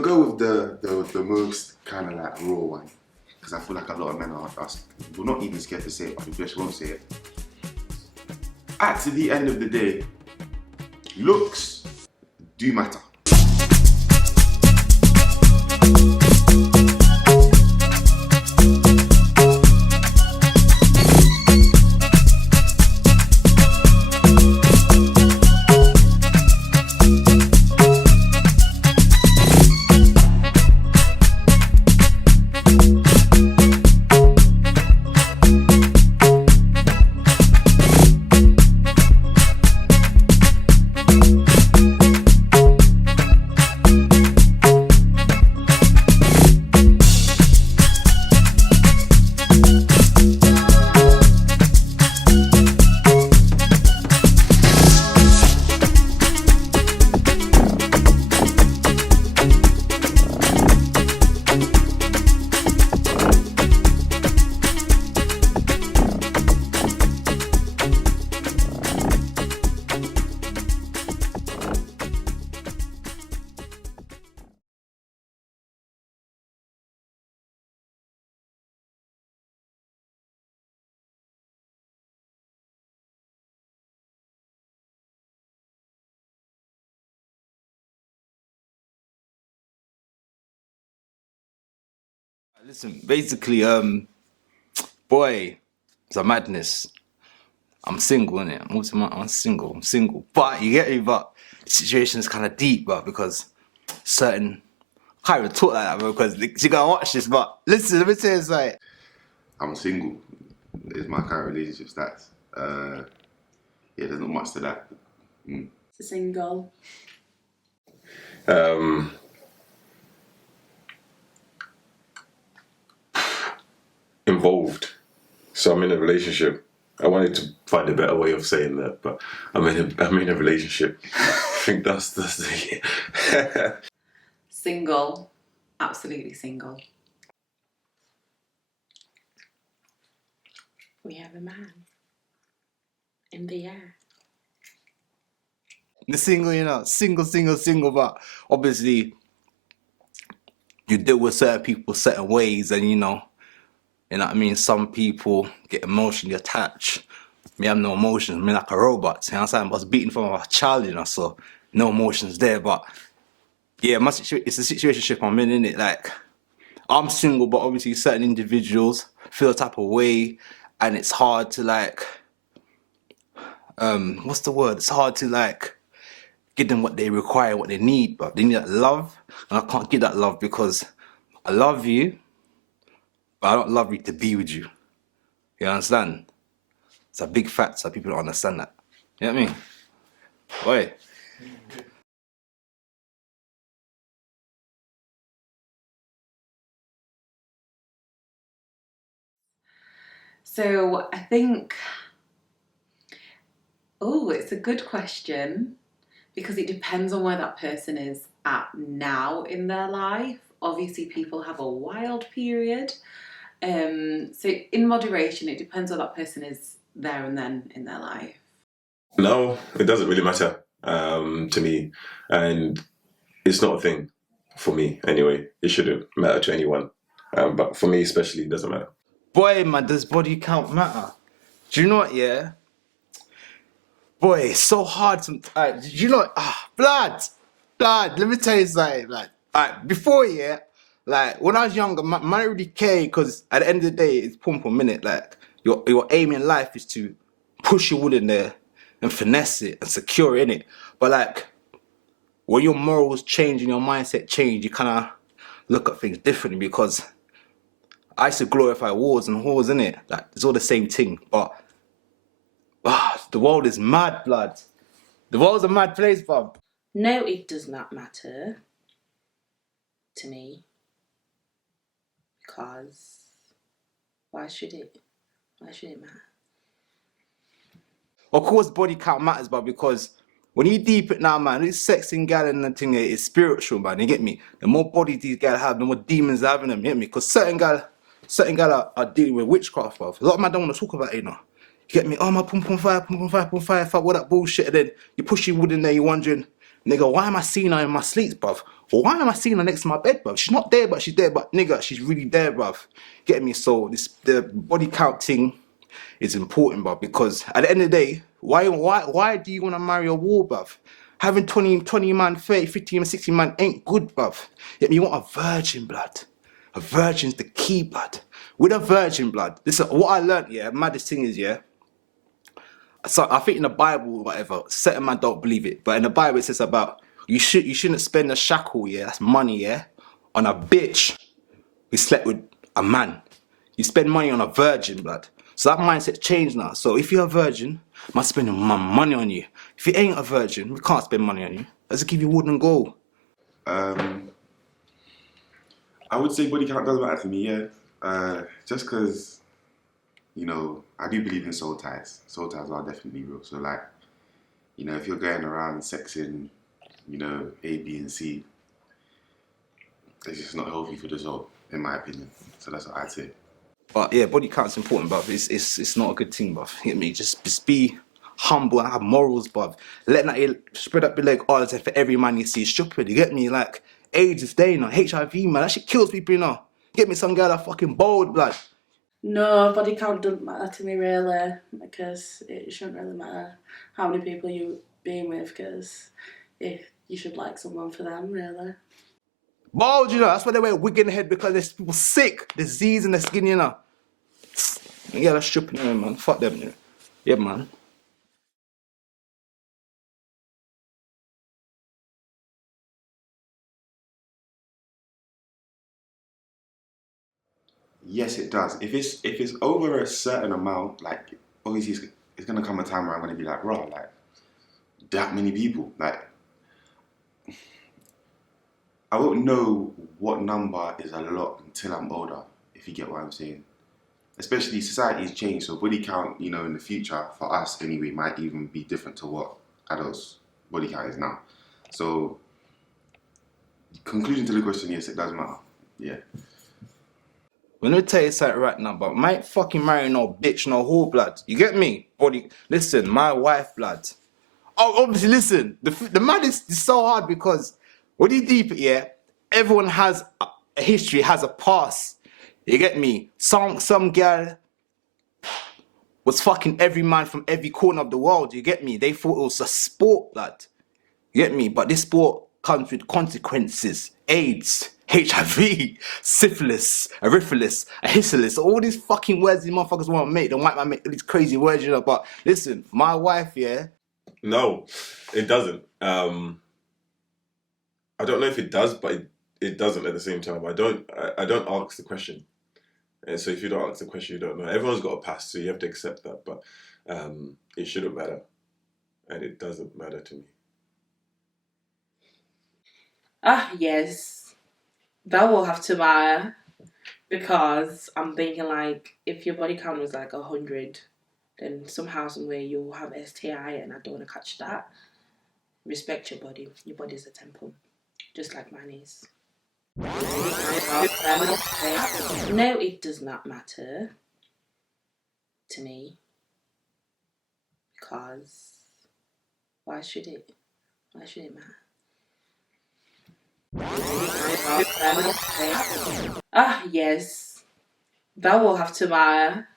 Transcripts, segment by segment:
gonna go with the most kind of like raw one, because I feel like a lot of men are well, not even scared to say it, but they just won't say it. At the end of the day, looks do matter. Listen, basically, boy, it's a madness. I'm single, innit? I'm single. But you get me, but the situation's kind of deep, but because certain, I can't even talk like that, bro, because you gotta watch this, but listen, let me say it's like, I'm single. Is my current relationship stats. Yeah, there's not much to that. It's a single. Involved. So I'm in a relationship. I wanted to find a better way of saying that, but I'm in a relationship. I think that's the Single. Absolutely single. We have a man in the air. the single, you know, single, but obviously you deal with certain people certain ways, and you know what I mean? Some people get emotionally attached. Me have no emotions, me like a robot, you know what I'm saying? I was beaten from a child, you know, so no emotions there, but yeah, it's a situationship I'm in, innit? Like, I'm single, but obviously certain individuals feel a type of way, and it's hard to like, what's the word? It's hard to like give them what they require, what they need, but they need that love, and I can't give that love because I love you, but I don't love you to be with you. You understand? It's a big fact, so people don't understand that. You know what I mean? Oi. So I think, it's a good question because it depends on where that person is at now in their life. Obviously, people have a wild period. So in moderation, it depends where that person is there and then in their life. No, it doesn't really matter to me, and it's not a thing for me anyway. It shouldn't matter to anyone, but for me especially, it doesn't matter. Boy, man, does body count matter? Do you know what, yeah? Boy, it's so hard to... do you know what? Blood, let me tell you something, like, before, yeah, like, when I was younger, man didn't really care, because at the end of the day, it's pum pum, minute. Like, your aim in life is to push your wood in there and finesse it and secure it, innit? But, like, when your morals change and your mindset change, you kind of look at things differently, because I used to glorify wars and whores, innit? Like, it's all the same thing, but the world is mad, blood. The world's a mad place, bruv. No, it does not matter to me, because why should it matter? Of course, body count matters, but because when you deep it now, man, this sex and gal and that thing is spiritual, man. You get me? The more bodies these gal have, the more demons are having them. You get me? Because certain gal are dealing with witchcraft, bruv. A lot of man don't want to talk about it, you know. You get me? Oh, my pum pum fire, fuck all that bullshit. And then you push your wood in there, you're wondering, Nigga, why am I seeing her in my sleeps, bruv? Or why am I seeing her next to my bed, bruv? She's not there, but she's there. But nigga, she's really there, bruv. Get me? So the body count thing is important, bruv, because at the end of the day, why do you want to marry a wall, bruv? Having 20 man, 30, 50 man, 60 man ain't good, bruv. Yet you want a virgin blood. A virgin's the key, blood. With a virgin blood, listen, what I learned, yeah, maddest thing is, yeah, so I think in the Bible, whatever, certain man don't believe it, but in the Bible it says about you shouldn't spend a shackle, yeah, that's money, yeah, on a bitch who slept with a man. You spend money on a virgin, blood. So that mindset changed now. So if you're a virgin, I'm spending my money on you. If you ain't a virgin, we can't spend money on you. Let's give you wood and gold. I would say body count does matter to me, yeah. Just because, you know, I do believe in soul ties. Soul ties are definitely real. So, like, you know, if you're going around sexing, you know, A, B, and C, it's just not healthy for the soul, in my opinion. So that's what I'd say. But yeah, body count's important, bruv. It's not a good thing, bruv. You get me? Just be humble and have morals, bruv. Letting that spread up your leg all the time for every man you see is stupid. You get me? Like, AIDS is there, you know. HIV, man, that shit kills people, you know. Get me some girl that fucking bold, blood. No, body count doesn't matter to me really, because it shouldn't really matter how many people you're being with, because if you should like someone for them, really. Bold, you know. That's why they wear a wig in the head, because there's people sick, disease in their skin, you know. Yeah, that's stripping them, man. Fuck them, you know. Yeah, man. Yes, it does. If it's over a certain amount, like, obviously it's gonna come a time where I'm gonna be like, raw, like, that many people, like, I won't know what number is a lot until I'm older, if you get what I'm saying. Especially society's changed, so body count, you know, in the future, for us anyway, might even be different to what adults' body count is now. So, conclusion to the question, yes, it does matter. Yeah. When I tell you something right now, but I ain't fucking marry no bitch, no whore, blood. You get me? Body. Listen, my wife, blood. Oh, obviously, listen. The man is so hard because when you deep it, yeah, everyone has a history, has a past. You get me? Some girl was fucking every man from every corner of the world. You get me? They thought it was a sport, blood. You get me? But this sport comes with consequences. AIDS, HIV, syphilis, ariphilis, ahisylis, all these fucking words these motherfuckers want to make. They might make these crazy words, you know. But listen, my wife, yeah. No, it doesn't. I don't know if it does, but it doesn't at the same time. I don't ask the question. And so if you don't ask the question, you don't know. Everyone's got a past, so you have to accept that. But it shouldn't matter. And it doesn't matter to me. Yes. That will have to matter, because I'm thinking, like, if your body count was like 100, then somehow, somewhere you'll have STI, and I don't want to catch that. Respect your body. Your body's a temple, just like mine is. No, it does not matter to me, because why should it? Why should it matter? Yes. That will have to matter,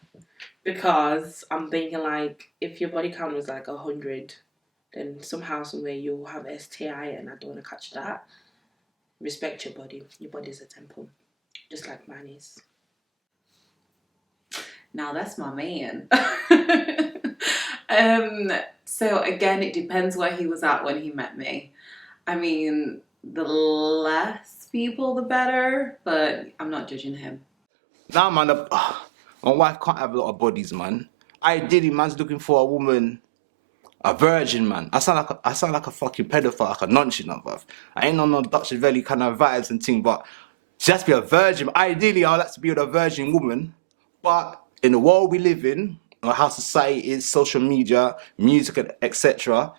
because I'm thinking, like, if your body count was like 100, then somehow, somewhere you'll have STI, and I don't want to catch that. Respect your body. Your body's a temple, just like mine is. Now that's my man. So again, it depends where he was at when he met me. I mean, the less people, the better, but I'm not judging him. Nah, man, my wife can't have a lot of bodies, man. Ideally, man's looking for a woman, a virgin, man. I sound like a fucking pedophile, like a nonce, you know, bruv. I ain't on no Dutch Valley kind of vibes and thing, but she has to be a virgin. Ideally, I'd like to be with a virgin woman, but in the world we live in, or how society is, social media, music, etc.,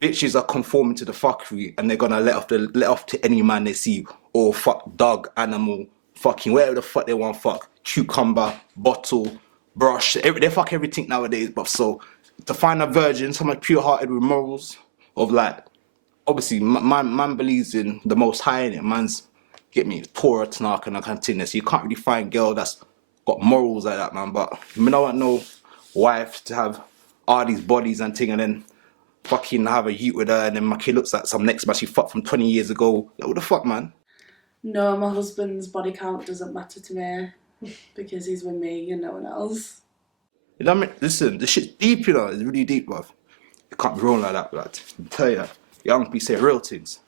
bitches are conforming to the fuckery, and they're gonna let off to any man they see, or fuck dog, animal, fucking whatever the fuck they want, fuck cucumber, bottle, brush. They fuck everything nowadays. But so to find a virgin, someone pure-hearted with morals of like obviously, man believes in the Most High in it. Man's, get me, poorer to knock and I continue. So you can't really find girl that's got morals like that, man. But you know what, no wife to have all these bodies and thing and then fucking have a youth with her and then my kid looks like some next man she fucked from 20 years ago. Like, what the fuck, man? No, my husband's body count doesn't matter to me because he's with me and no one else. You know what I mean? Listen, this shit's deep, you know. It's really deep, bruv. You can't be wrong like that, blood. I tell you that. Young people say real things.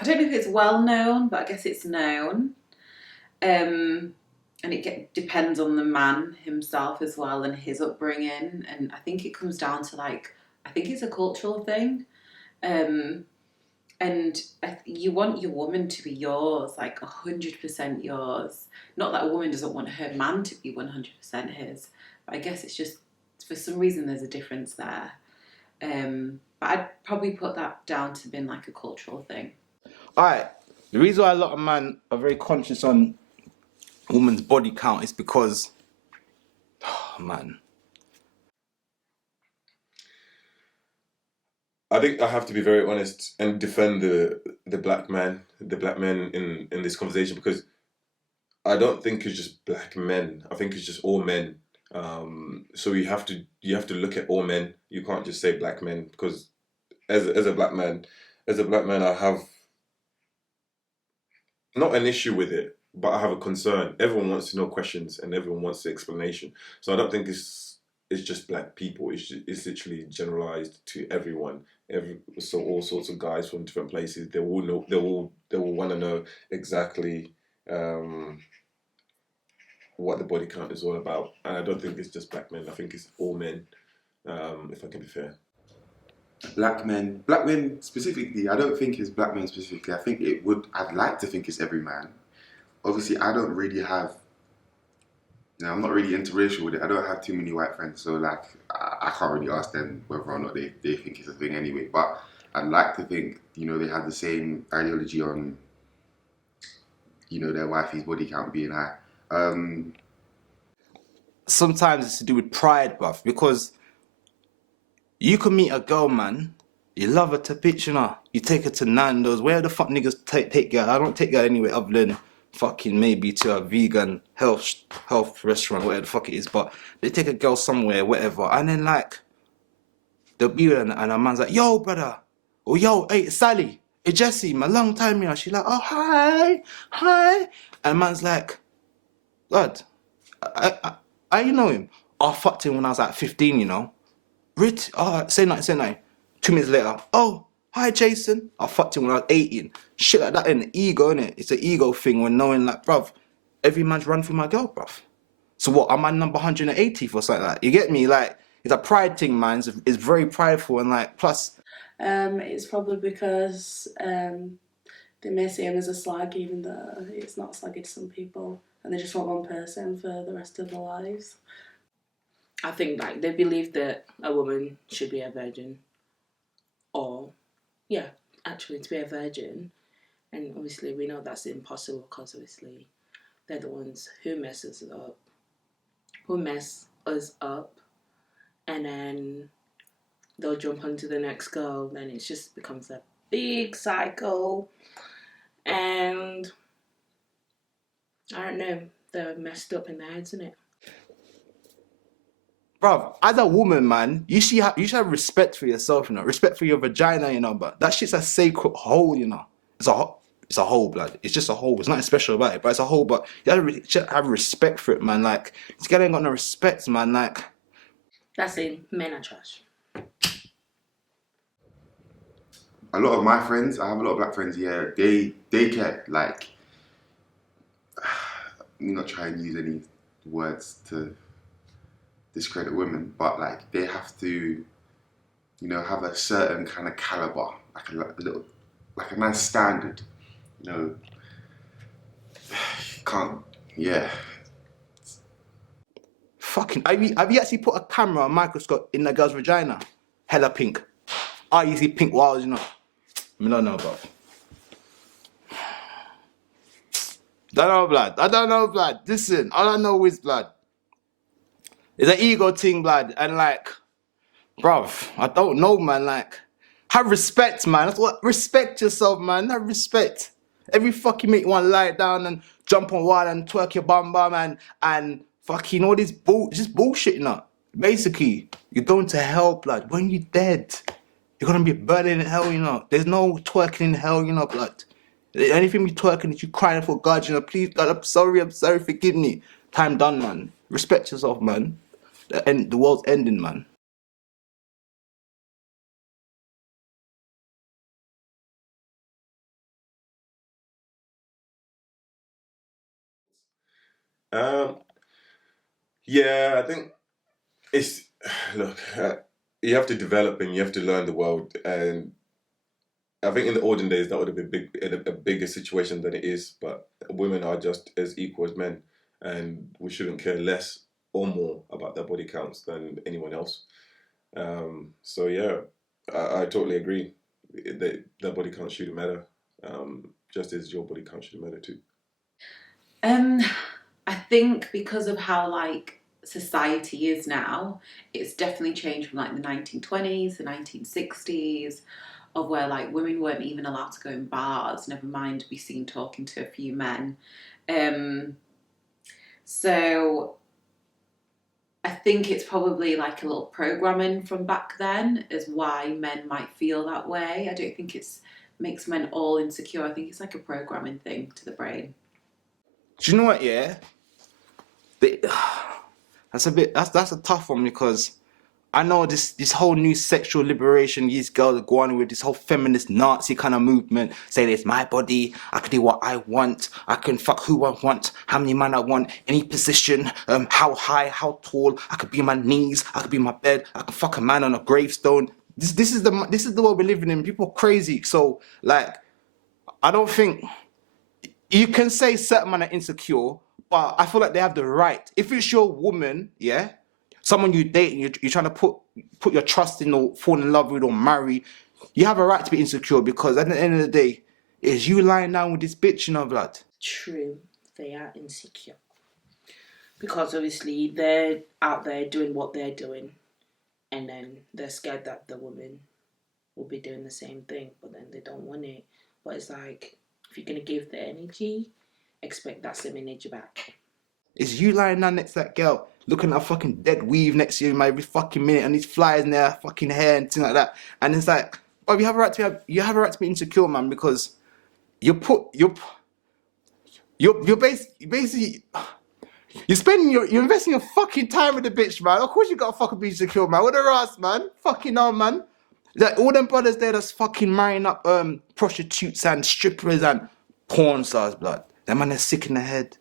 I don't know if it's well known, but I guess it's known. And it depends on the man himself as well and his upbringing. And I think it comes down to I think it's a cultural thing. And you want your woman to be yours, 100% yours. Not that a woman doesn't want her man to be 100% his, but I guess it's just, for some reason, there's a difference there. But I'd probably put that down to being a cultural thing. Alright, the reason why a lot of men are very conscious on woman's body count is because, man. I think I have to be very honest and defend the black men in this conversation, because I don't think it's just black men. I think it's just all men. So you have to look at all men. You can't just say black men, because as a black man, I have not an issue with it, but I have a concern. Everyone wants to know questions and everyone wants the explanation. So I don't think it's just black people. It's literally generalized to everyone. So all sorts of guys from different places, they will know. They will want to know exactly what the body count is all about. And I don't think it's just black men. I think it's all men. If I can be fair. Black men specifically, I don't think it's black men specifically. I think I'd like to think it's every man. Obviously, I don't really have, I'm not really interracial with it. I don't have too many white friends, so I can't really ask them whether or not they think it's a thing anyway. But I'd like to think, they have the same ideology on, their wifey's body count being high. Sometimes it's to do with pride, bruv, because you can meet a girl, man, you love her to pitch, you take her to Nando's. Where the fuck niggas take girl? I don't take girl anywhere other than fucking maybe to a vegan health restaurant, whatever the fuck it is. But they take a girl somewhere, whatever, and then they'll be there and a man's like, yo, brother, or yo, hey, Sally, hey, Jessie, my long time, She's like, oh, hi. And man's like, God, I you know him. I fucked him when I was 15, Rich, say nothing. 2 minutes later, oh, hi Jason. I fucked him when I was 18. Shit like that, an ego, innit? It's an ego thing when knowing bruv, every man's run through my girl, bruv. So what, am I number 180th or something like that? You get me? It's a pride thing, man. It's very prideful and plus. It's probably because they may see him as a slag, even though it's not slaggy to some people, and they just want one person for the rest of their lives. I think they believe that a woman should be a virgin, or actually to be a virgin, and obviously we know that's impossible because obviously they're the ones who mess us up, and then they'll jump onto the next girl. Then it just becomes a big cycle, and I don't know, they're messed up in their heads, isn't it? Bruv, as a woman, man, you should have respect for yourself, respect for your vagina, but that shit's a sacred hole, It's a hole, blood. It's just a hole. There's nothing special about it, but it's a hole. But you should have respect for it, man. This guy ain't got no respect, man. That's it. Men are trash. A lot of my friends, I have a lot of black friends, they care, I'm not trying to use any words to discredit women, but they have to, have a certain kind of caliber, a nice standard, can't, Fucking, have you actually put a camera, a microscope in the girl's vagina? Hella pink. I usually pink walls, I don't know, bruv. Don't know, blood. I don't know, blood. Listen, all I know is, blood. It's an ego thing, blood. And like, bruv, I don't know, man. Like, have respect, man. That's what, respect yourself, man. Have respect. Every fucking mate you want to lie down and jump on wall and twerk your bum and fucking all this just bullshit, you know. Basically, you're going to hell, blood. When you're dead, you're gonna be burning in hell, you know. There's no twerking in hell, you know, blood. Anything you twerking is you crying for God, you know. Please, God, I'm sorry, forgive me. Time done, man. Respect yourself, man. The world's ending, man. Um, yeah, I think it's look. You have to develop and you have to learn the world, and I think in the olden days that would have been a bigger situation than it is. But women are just as equal as men, and we shouldn't care less or more about their body counts than anyone else. So yeah, I totally agree. Their body count shouldn't matter, just as your body count shouldn't matter too. I think because of how like society is now, it's definitely changed from like the 1920s, the 1960s, of where like women weren't even allowed to go in bars, never mind be seen talking to a few men. So I think it's probably like a little programming from back then as why men might feel that way. I don't think it's makes men all insecure. I think it's like a programming thing to the brain. Do you know what? Yeah, that's a tough one because I know this whole new sexual liberation. These girls are going with this whole feminist Nazi kind of movement, saying it's my body. I can do what I want. I can fuck who I want, how many men I want, any position, how high, how tall. I could be on my knees. I could be in my bed. I can fuck a man on a gravestone. This is the world we're living in. People are crazy. So like, I don't think. You can say certain men are insecure, but I feel like they have the right. If it's your woman, yeah, someone you date and you're trying to put your trust in or fall in love with or marry, you have a right to be insecure because at the end of the day, it's you lying down with this bitch, you know, blood. True, they are insecure. Because obviously they're out there doing what they're doing, and then they're scared that the woman will be doing the same thing, but then they don't want it. But it's like, if you're going to give the energy, expect that same energy back. It's you lying down next to that girl, looking at a fucking dead weave next to you every fucking minute, and these flies in their fucking hair and things like that. And it's like, oh, you have a right to be insecure, man, because you're basically you're investing your fucking time with the bitch, man. Of course you gotta fucking be insecure, man. What a ass, man. Fucking hell, man. Like all them brothers there that's fucking marrying up prostitutes and strippers and porn stars, blood. Them man are sick in the head.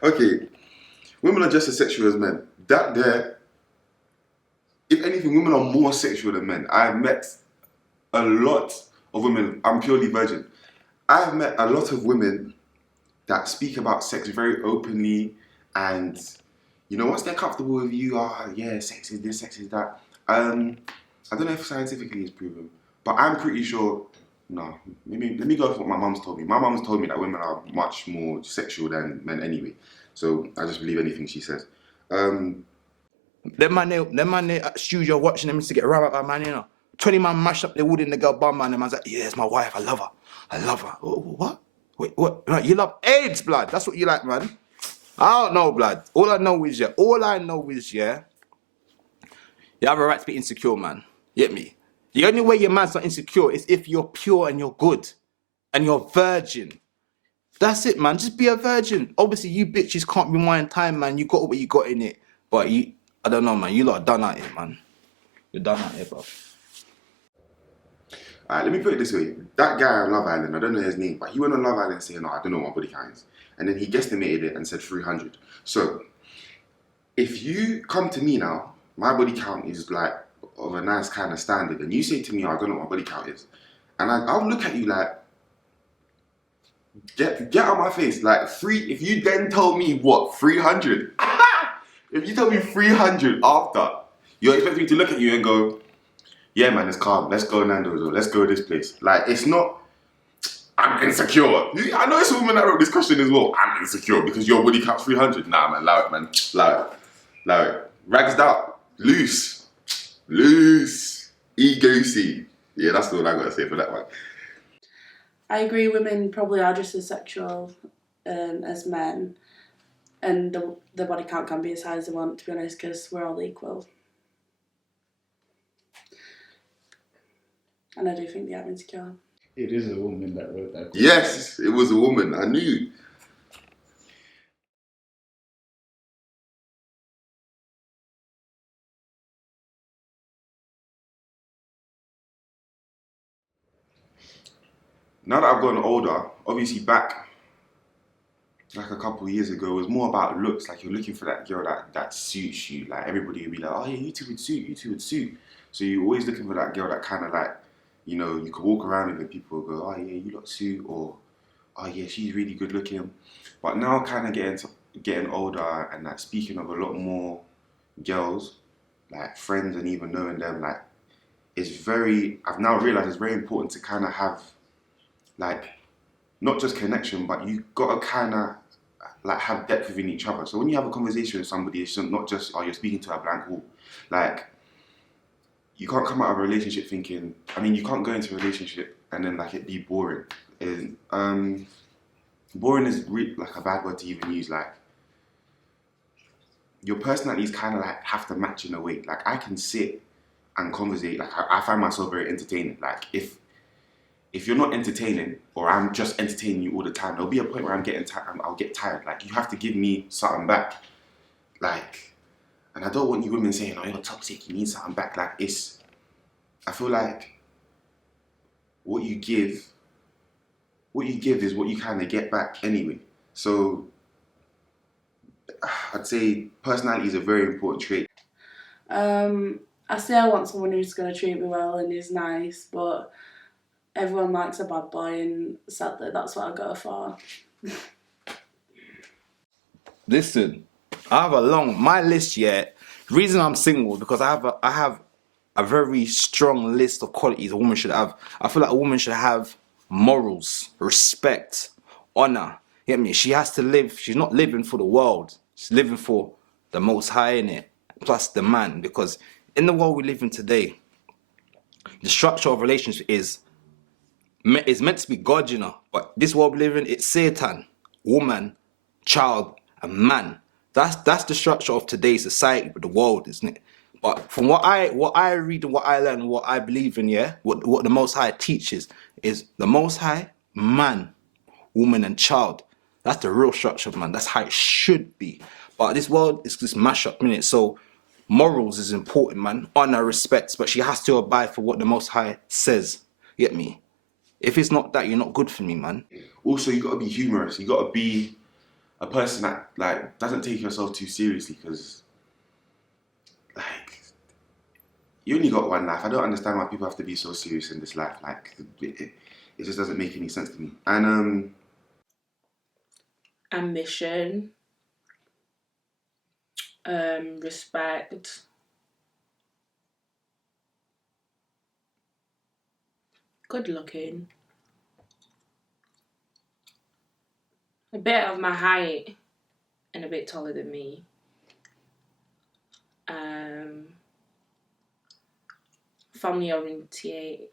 Okay, women are just as sexual as men. That there, if anything, women are more sexual than men. I've met a lot of women. I'm purely virgin. I've met a lot of women that speak about sex very openly, and you know, once they're comfortable with you, yeah, sex is this, sex is that. I don't know if scientifically it's proven, but I'm pretty sure. No, let me go with what my mum's told me. My mum's told me that women are much more sexual than men anyway. So I just believe anything she says. Them man they at studio watching them used to get around like man, you know. 20 man mash up their wood in the girl bum man, and man's like, yeah, it's my wife, I love her. What? Wait, what? No, you love AIDS, blood. That's what you like, man. I don't know, blood. All I know is, yeah, you have a right to be insecure, man. You get me? The only way your man's not insecure is if you're pure and you're good and you're virgin. That's it, man. Just be a virgin. Obviously, you bitches can't rewind time, man. You got what you got in it. But I don't know, man. You lot are done out here, man. You're done out here, bro. Alright, let me put it this way. That guy on Love Island, I don't know his name, but he went on Love Island saying, no, I don't know what my body count is. And then he guesstimated it and said 300. So, if you come to me now, my body count is like of a nice kind of standard, and you say to me, I don't know what my body count is, and I'll look at you like, get out of my face. Like, if you then told me, what, 300? If you told me 300 after, you're expecting me to look at you and go, yeah, man, it's calm. Let's go Nando's or let's go this place. Like, it's not. I'm insecure. I know it's a woman that wrote this question as well. I'm insecure because your body count's 300. Nah, man, allow it, man. Allow it. Ragsed out. Loose. Ego-see. Yeah, that's all I gotta say for that one. I agree, women probably are just as sexual as men, and the body count can be as high as they want, to be honest, because we're all equal. And I do think they are insecure. It is a woman that wrote that question. Yes, it was a woman. I knew. Now that I've gotten older, obviously back like a couple of years ago, it was more about looks. Like you're looking for that girl that suits you. Like everybody would be like, oh yeah, you two would suit. So you're always looking for that girl that kind of like, you know, you could walk around with and people will go, oh yeah, you lot suit, or oh yeah, she's really good looking. But now kind of getting older and like speaking of a lot more girls, like friends and even knowing them, like I've now realized it's very important to kind of have like, not just connection, but you gotta kind of like have depth within each other. So when you have a conversation with somebody, it's not just, oh, you're speaking to a blank wall. Like, you can't come out of a relationship thinking, you can't go into a relationship and then like it be boring. Boring is like a bad word to even use. Like, your personalities kind of like have to match in a way. Like, I can sit and conversate. Like, I find myself very entertaining. Like, if you're not entertaining, or I'm just entertaining you all the time, there'll be a point where I'll get tired. Like, you have to give me something back. Like, and I don't want you women saying, oh, you're toxic, you need something back. Like, I feel like what you give is what you kind of get back anyway. So, I'd say personality is a very important trait. I say I want someone who's going to treat me well and is nice, but everyone likes a bad boy, and sadly that's what I go for. Listen, I have my list yet. The reason I'm single is because I have a very strong list of qualities a woman should have. I feel like a woman should have morals, respect, honor. You get me? She has to live. She's not living for the world. She's living for the Most High, in it, plus the man. Because in the world we live in today, the structure of relationship is meant to be God, you know. But this world we live in, it's Satan, woman, child, and man. That's the structure of today's society, the world, isn't it? But from what I read and what I learn, what I believe in, yeah, what the Most High teaches is the Most High, man, woman, and child. That's the real structure, man. That's how it should be. But this world is this mashup, innit? So morals is important, man. Honor, respect, but she has to abide for what the Most High says. You get me? If it's not that, you're not good for me, man. Also, you gotta be humorous. You gotta be a person that like doesn't take yourself too seriously, because like you only got one life. I don't understand why people have to be so serious in this life. Like it just doesn't make any sense to me. And Ambition, respect, good looking, a bit of my height, and a bit taller than me. Family orientated,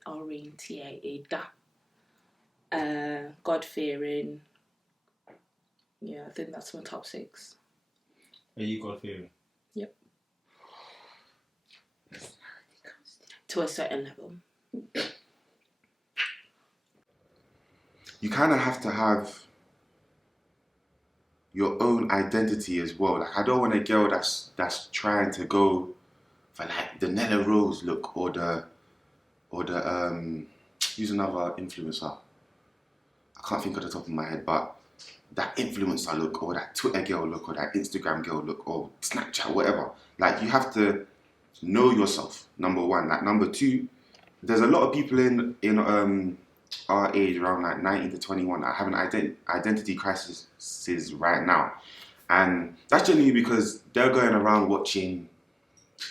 God-fearing. Yeah, I think that's my top 6. Are you God-fearing? Yep. To a certain level. you kind of have to have your own identity as well. Like, I don't want a girl that's trying to go for like the Nella Rose look, or the use another influencer. I can't think of the top of my head, but that influencer look, or that Twitter girl look, or that Instagram girl look, or Snapchat, whatever. Like, you have to know yourself, number one. Like, number two, there's a lot of people in our age, around like 19 to 21, that have an identity crisis right now. And that's generally because they're going around watching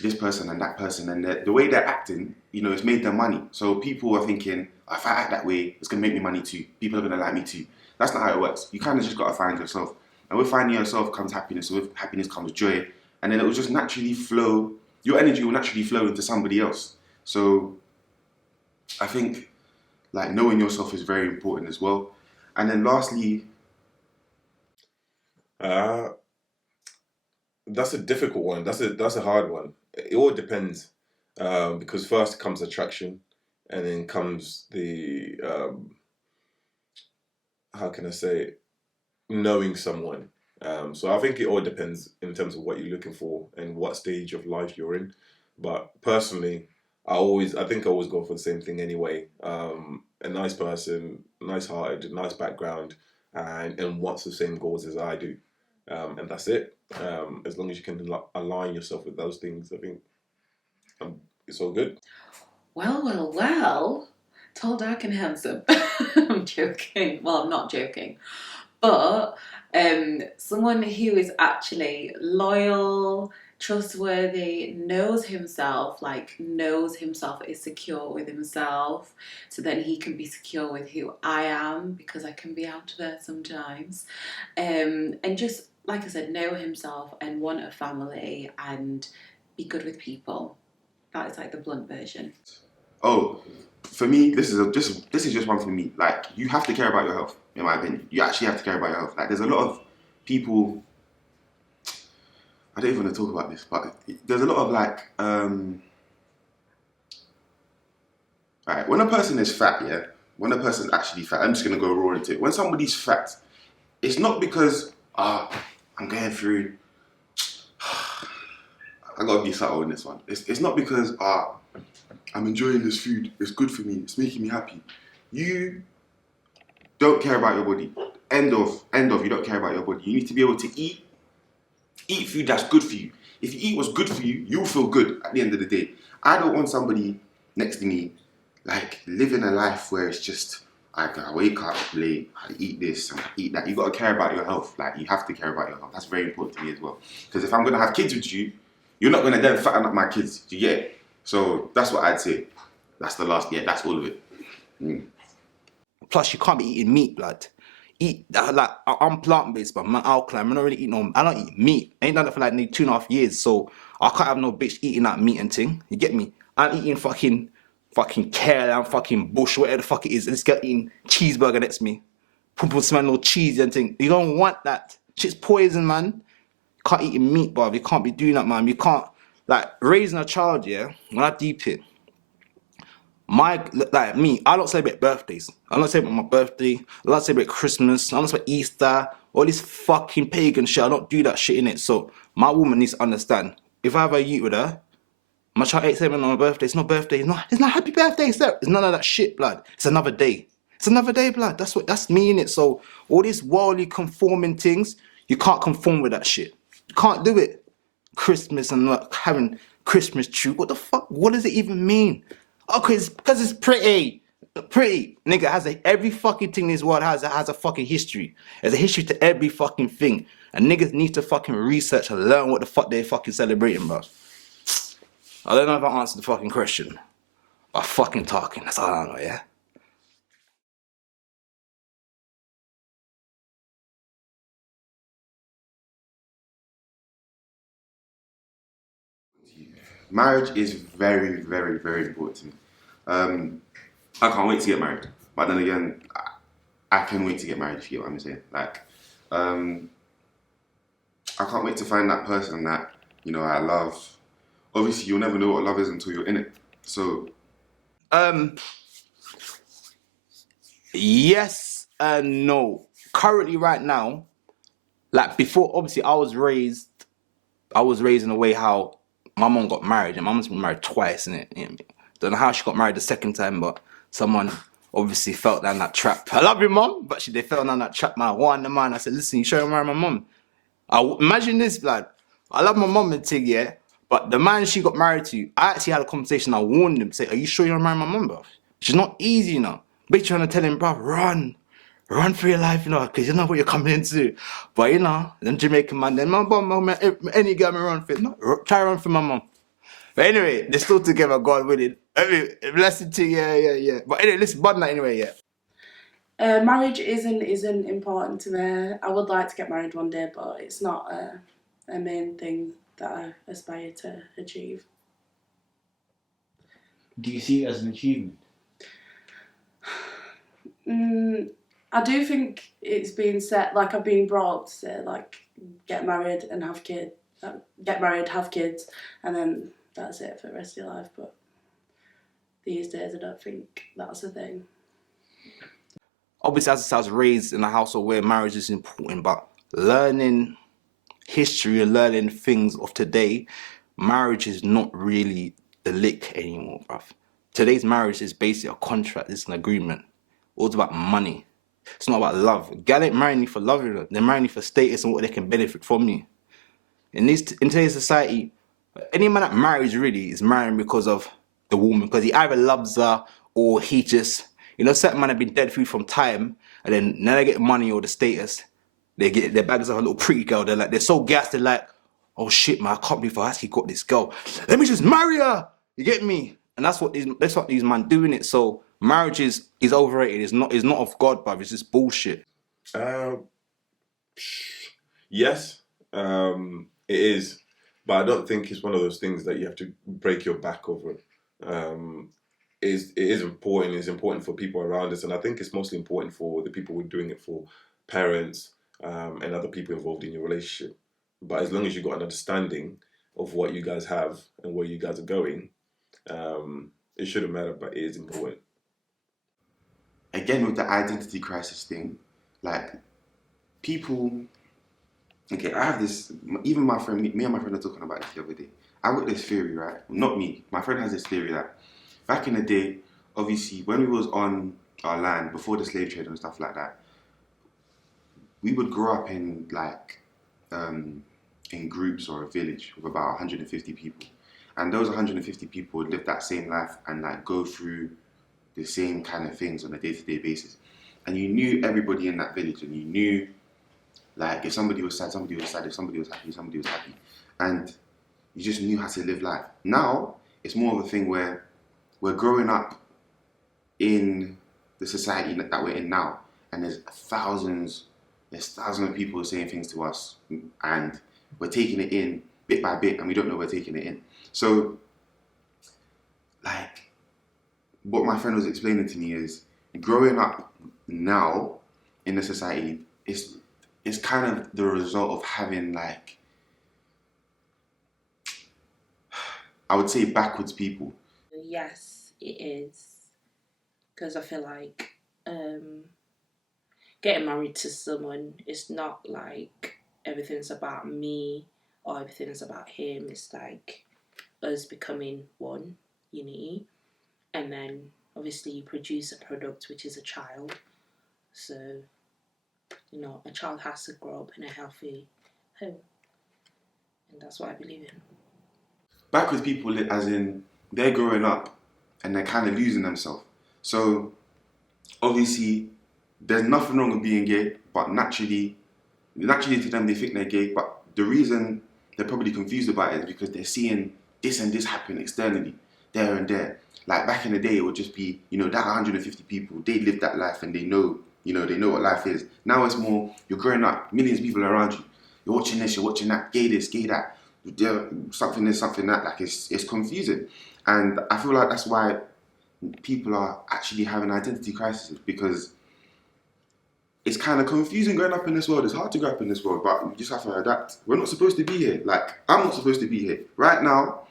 this person and that person, and the way they're acting it's made them money. So people are thinking, if I act that way, it's gonna make me money too. People are gonna like me too. That's not how it works. You kind of just gotta find yourself. And with finding yourself comes happiness. So with happiness comes joy. And then it will just naturally flow. Your energy will naturally flow into somebody else. So I think like knowing yourself is very important as well. And then lastly, that's a difficult one. That's a hard one. It all depends, because first comes attraction, and then comes the how can I say it? Knowing someone. So I think it all depends in terms of what you're looking for and what stage of life you're in. But personally, I think I always go for the same thing anyway. A nice person, nice-hearted, nice background, and wants the same goals as I do. And that's it. As long as you can align yourself with those things, I think it's all good. Well. Tall, dark, and handsome. I'm joking. Well, I'm not joking. But someone who is actually loyal, trustworthy, knows himself, is secure with himself, so then he can be secure with who I am, because I can be out there sometimes. And just, like I said, know himself and want a family and be good with people. That is like the blunt version. oh, for me, this is just one for me. Like, you have to care about your health, in my opinion. You actually have to care about your health. Like, there's a lot of people, I don't even want to talk about this, but there's a lot of like, alright, when a person is fat, yeah, when a person's actually fat, I'm just going to go raw into it. When somebody's fat, it's not because, I'm going through, I got to be subtle in this one. It's not because, I'm enjoying this food, it's good for me, it's making me happy. You don't care about your body. End of, you don't care about your body. You need to be able to eat food that's good for you. If you eat what's good for you, you'll feel good at the end of the day. I don't want somebody next to me like living a life where it's just, I wake up late, I eat this, I eat that. You got to care about your health. Like, you have to care about your health. That's very important to me as well. Because if I'm going to have kids with you, you're not going to then fatten up my kids. Do you get it? So that's what I'd say. That's the last, that's all of it. Plus, you can't be eating meat, blood. I'm plant-based, but I'm alkaline. I don't really I don't eat meat. I ain't done it for like 2.5 years, so I can't have no bitch eating that meat and thing. You get me? I'm eating fucking kale and fucking bush, whatever the fuck it is. This girl eating cheeseburger next to me. Pum smell no cheese and thing. You don't want that. Shit's poison, man. You can't eat meat, bruv. You can't be doing that, man. You can't, like, raising a child, yeah, when I deep it, like me, I don't celebrate birthdays. I don't celebrate my birthday. I don't celebrate Christmas. I don't celebrate Easter. All this fucking pagan shit. I don't do that shit in it. So my woman needs to understand. If I have a youth with her, my child ain't celebrating on my birthday. It's not birthday. It's not happy birthday. It's none of that shit, blood. It's another day. It's another day, blood. That's me in it. So all these worldly conforming things, you can't conform with that shit. You can't do it. Christmas and like having Christmas tree. What the fuck? What does it even mean? Okay, it's because it's pretty. Pretty. Nigga, every fucking thing in this world has a fucking history. There's a history to every fucking thing. And niggas need to fucking research and learn what the fuck they're fucking celebrating, bro. I don't know if I answered the fucking question. I'm fucking talking. That's all I know, yeah? Marriage is very, very, very important to me. I can't wait to get married. But then again, I can wait to get married, if you get what I'm saying. Like, I can't wait to find that person that, I love. Obviously, you'll never know what love is until you're in it. So, yes and no. Currently, right now, like before, obviously, I was raised in a way how my mom got married, and my mom's been married twice, innit? Don't know how she got married the second time, but someone obviously fell down that trap. I love you, mom, but they fell down that trap, man. One the man, I said, listen, you sure you marry my mom? Imagine this, lad. I love my mom and thing, yeah, but the man she got married to, I actually had a conversation. I warned him, say, are you sure you're marry my mom, bro? She's not easy, Bitch trying to tell him, bro, run for your life, because you know what you're coming into. But them Jamaican man, then my mom, any girl me run for, no, try run for my mom. But anyway, they're still together, God willing. I mean, listen to yeah. But anyway, listen, bud, night anyway, yeah. Marriage isn't important to me. I would like to get married one day, but it's not a main thing that I aspire to achieve. Do you see it as an achievement? I do think it's been set, like I've been brought up to say, like, get married and have kids. Get married, have kids, and then that's it for the rest of your life. But these days, I don't think that's a thing. Obviously, as I was raised in a household where marriage is important, but learning history and learning things of today, marriage is not really the lick anymore, bruv. Today's marriage is basically a contract, it's an agreement. All about money. It's not about love. Gal ain't marrying you for love, they're marrying you for status and what they can benefit from you. In today's society, any man that marries really is marrying because of the woman, because he either loves her or he just, certain men have been dead food from time, and then now they get money or the status, they get their bags of a little pretty girl. They're so gassed. They're like, oh shit, man, I can't believe I actually got this girl. Let me just marry her. You get me? And that's what these man doing it. So marriage is overrated. It's not of God, bruv. It's just bullshit. Yes, it is, but I don't think it's one of those things that you have to break your back over. It is important. It's important for people around us, and I think it's mostly important for the people we're doing it for, parents and other people involved in your relationship. But as long as you've got an understanding of what you guys have and where you guys are going, it shouldn't matter, but it is important. Again, with the identity crisis thing, like, people... Okay, I have this... Even my friend, me and my friend are talking about this the other day. I got this theory, right? Not me. My friend has this theory that back in the day, obviously, when we was on our land, before the slave trade and stuff like that, we would grow up in, like, in groups or a village with about 150 people. And those 150 people would live that same life and, like, go through the same kind of things on a day-to-day basis. And you knew everybody in that village, and you knew, like, if somebody was sad, somebody was sad. If somebody was happy, somebody was happy. And you just knew how to live life. Now, it's more of a thing where we're growing up in the society that we're in now, and there's thousands of people saying things to us, and we're taking it in bit by bit, and we don't know we're taking it in. So, like, what my friend was explaining to me is, growing up now in the society is kind of the result of having, like, I would say backwards people. Yes, it is. Because I feel like getting married to someone is not like everything's about me or everything's about him. It's like us becoming one unity. And then obviously you produce a product which is a child. So, a child has to grow up in a healthy home. And that's what I believe in. Backwards people, as in, they're growing up and they're kind of losing themselves. So, obviously, there's nothing wrong with being gay, but naturally to them, they think they're gay. But the reason they're probably confused about it is because they're seeing this and this happen externally, there and there. Like, back in the day, it would just be, that 150 people, they live that life and they know what life is. Now it's more, you're growing up, millions of people around you. You're watching this, you're watching that, gay this, gay that. Something this, something that. Like, it's confusing. And I feel like that's why people are actually having identity crises, because it's kind of confusing growing up in this world. It's hard to grow up in this world, but you just have to adapt. We're not supposed to be here. Like, I'm not supposed to be here. Right now,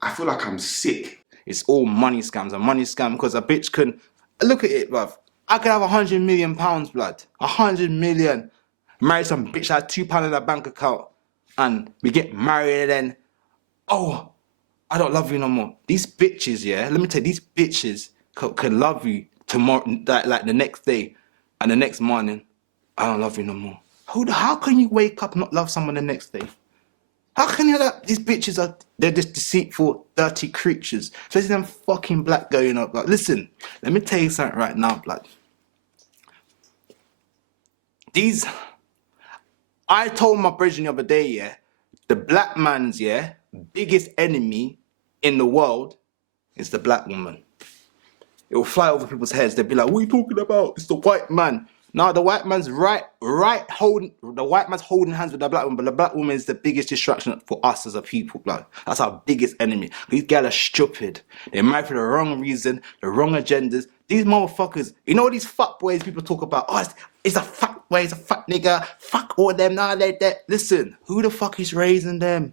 I feel like I'm sick. It's all money scams. A money scam because a bitch can... Look at it, bruv. I could have £100 million, blood. 100 million. Marry some bitch that has £2 in her bank account. And we get married and then... Oh, I don't love you no more. These bitches, yeah? Let me tell you, these bitches can love you tomorrow, like the next day. And the next morning, I don't love you no more. How can you wake up and not love someone the next day? How can you that? These bitches they're just deceitful, dirty creatures. Especially them fucking black going up. Like, listen, let me tell you something right now, blood. I told my brethren the other day, yeah, the black man's, yeah, biggest enemy in the world It's the black woman. It will fly over people's heads. They'll be like, what are you talking about? It's the white man. No, the white man's holding hands with the black woman, but the black woman is the biggest distraction for us as a people, blood. That's our biggest enemy. These guys are stupid. They're married for the wrong reason, the wrong agendas. These motherfuckers, you know these fuck boys people talk about, oh, it's a fuck boy, it's a fuck nigga, fuck all them, nah, they. Listen, who the fuck is raising them?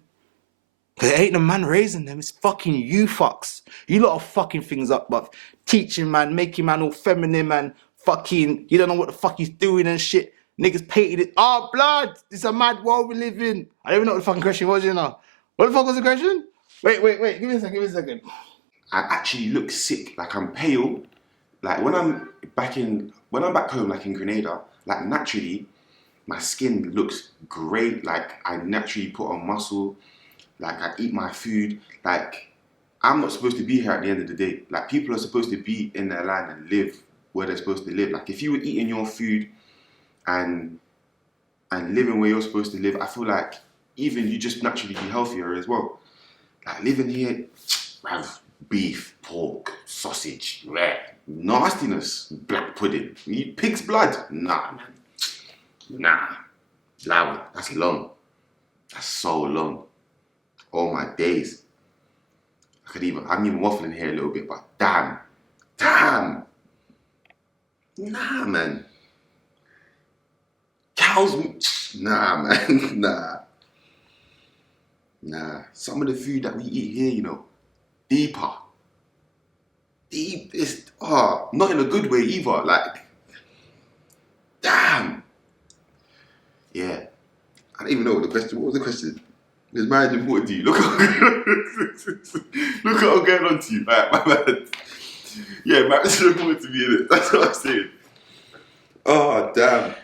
Because it ain't the man raising them, it's fucking you fucks. You lot are fucking things up, but teaching man, making man all feminine, man, fucking, you don't know what the fuck he's doing and shit. Niggas painted it. Oh, blood, it's a mad world we live in. I don't even know what the fucking question was, you know. What the fuck was the question? Wait, give me a second. I actually look sick, like I'm pale. Like when I'm back home, like in Grenada, like naturally, my skin looks great. Like I naturally put on muscle. Like I eat my food. Like I'm not supposed to be here at the end of the day. Like people are supposed to be in their land and live where they're supposed to live. Like if you were eating your food and living where you're supposed to live, I feel like even you just naturally be healthier as well. Like living here, have beef, pork, sausage, nastiness, black pudding. You eat pig's blood? Nah, man. Nah. Loud. That's long. That's so long. All my days. I'm even waffling here a little bit, but damn. Nah, man. Cows, nah, man, nah. Some of the food that we eat here, you know, deep, it's, not in a good way either, like, damn. Yeah, I don't even know what was the question? Is marriage important to you? Look how I'm getting on to you, right, my man. Yeah, marriage is important to me, innit? That's what I'm saying. Oh, damn.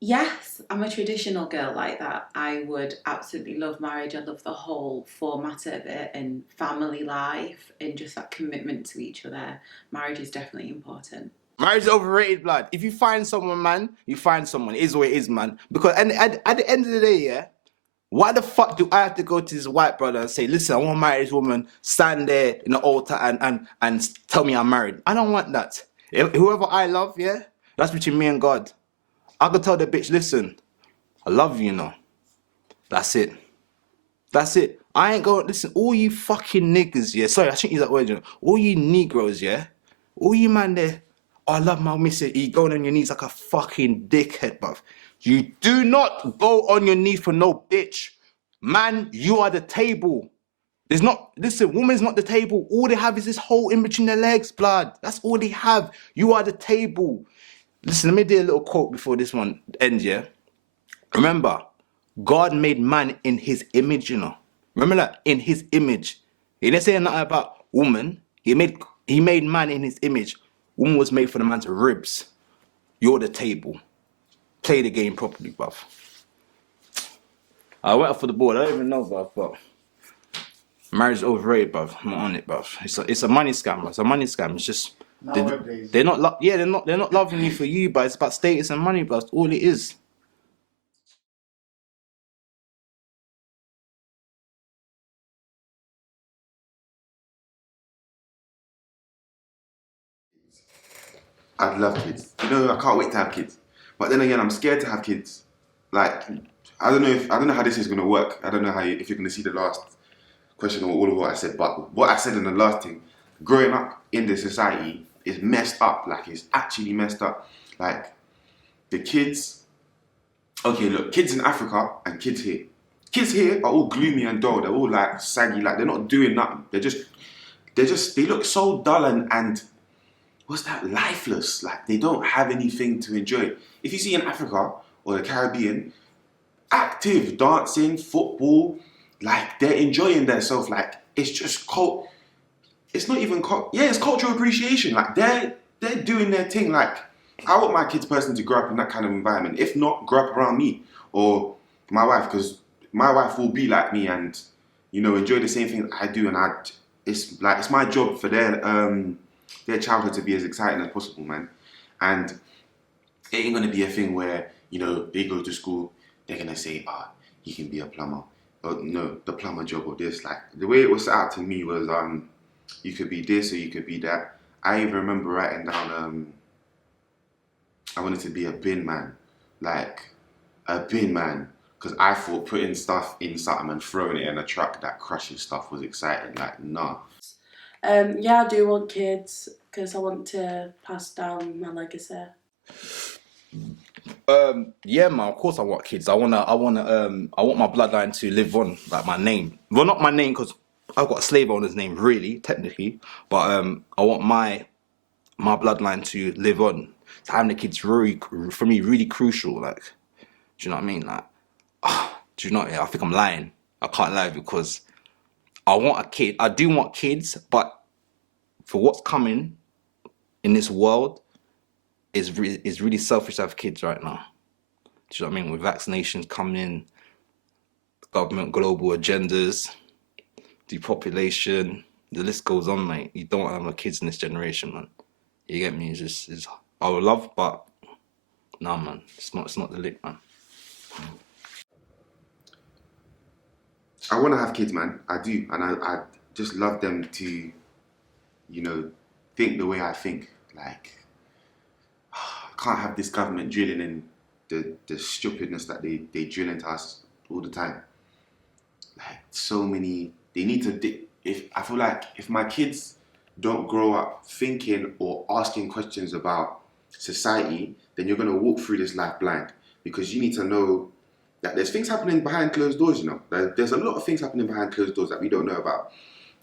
Yes, I'm a traditional girl like that. I would absolutely love marriage. I love the whole format of it and family life and just that commitment to each other. Marriage is definitely important. Marriage is overrated, blood. If you find someone, man, you find someone. It is what it is, man. Because at the end of the day, yeah, why the fuck do I have to go to this white brother and say, listen, I want to marry this woman, stand there in the altar and tell me I'm married? I don't want that. Whoever I love, yeah, that's between me and God. I could tell the bitch, listen, I love you, you know. That's it. I ain't going, listen, all you fucking niggas, yeah. Sorry, I shouldn't use that word, you know. All you Negroes, yeah. All you man there, oh, I love my missus. You going on your knees like a fucking dickhead, bruv. You do not go on your knees for no bitch. Man, you are the table. Woman's not the table. All they have is this hole in between their legs, blood. That's all they have. You are the table. Listen, let me do a little quote before this one ends, yeah? Remember, God made man in his image, you know. Remember that? In his image. He didn't say nothing about woman. He made man in his image. Woman was made for the man's ribs. You're the table. Play the game properly, bruv. I went up for the board. I don't even know, bruv, but marriage is overrated, bruv. I'm not on it, bruv. It's a money scam, bruv. It's a money scam. It's just they're not loving you for you, but it's about status and money, bruv. That's all it is. I'd love kids. You know, I can't wait to have kids. But then again, I'm scared to have kids. Like, I don't know how this is gonna work. I don't know if you're gonna see the last question or all of what I said. But what I said in the last thing, growing up in this society is messed up. Like, it's actually messed up. Like, the kids. Okay, look, kids in Africa and kids here. Kids here are all gloomy and dull. They're all like saggy. Like, they're not doing nothing. They look so dull and what's that, lifeless. Like, they don't have anything to enjoy. If you see in Africa or the Caribbean, active, dancing, football, like, they're enjoying themselves. Like, it's just it's not even it's cultural appreciation. Like, they're doing their thing. Like, I want my kids personally to grow up in that kind of environment. If not, grow up around me or my wife, because my wife will be like me and, you know, enjoy the same thing I do. And it's my job for their childhood to be as exciting as possible, man. And it ain't gonna be a thing where, you know, they go to school, they're gonna say, you can be a plumber. Or no, the plumber job or this. Like, the way it was set out to me was, You could be this or you could be that. I even remember writing down, I wanted to be a bin man. Like, a bin man. Because I thought putting stuff in something and throwing it in a truck that crushes stuff was exciting. Like, nah. Yeah, I do want kids because I want to pass down my legacy. Yeah, man. Of course, I want kids. I want my bloodline to live on, like my name. Well, not my name because I've got a slave owner's name, really, technically. But I want my bloodline to live on. So having the kids really, for me, really crucial. Like, do you know what I mean? Like, do you know? Yeah, I think I'm lying. I can't lie because I want a kid. I do want kids, but for what's coming in this world, is really selfish to have kids right now. Do you know what I mean? With vaccinations coming in, government global agendas, depopulation, the list goes on, mate. You don't have no kids in this generation, man. You get me? It's I would love, but nah, man. It's not the lick, man. I want to have kids, man. I do. And I just love them to, think the way I think. Like, I can't have this government drilling in the stupidness that they drill into us all the time. Like, so many, they need to, I feel like if my kids don't grow up thinking or asking questions about society, then you're going to walk through this life blind because you need to know that there's things happening behind closed doors, There's a lot of things happening behind closed doors that we don't know about.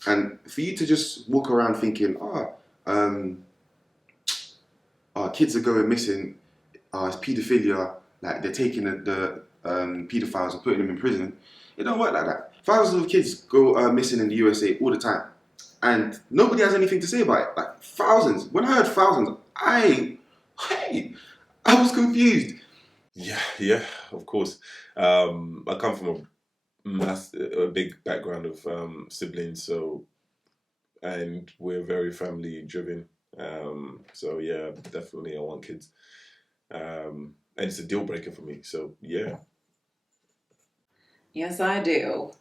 And for you to just walk around thinking, kids are going missing, it's paedophilia, like they're taking the paedophiles and putting them in prison. It don't work like that. Thousands of kids go missing in the USA all the time. And nobody has anything to say about it. Like, thousands. When I heard thousands, I was confused. Yeah, of course. I come from a big background of siblings, and we're very family driven. So yeah, definitely I want kids. And it's a deal breaker for me. So yeah. Yes, I do.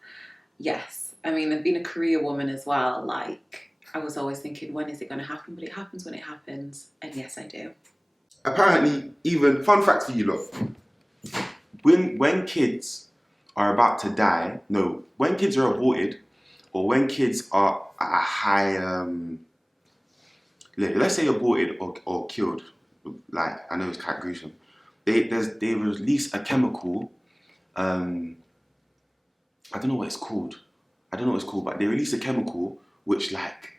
Yes. I mean, I've been a career woman as well. Like, I was always thinking, when is it going to happen? But it happens when it happens. And yes, I do. Apparently, even, fun fact for you lot, when kids are about to die, no, when kids are aborted, or when kids are at a high, let's say aborted or killed, like, I know it's quite gruesome, they release a chemical, I don't know what it's called. But they release a chemical which, like,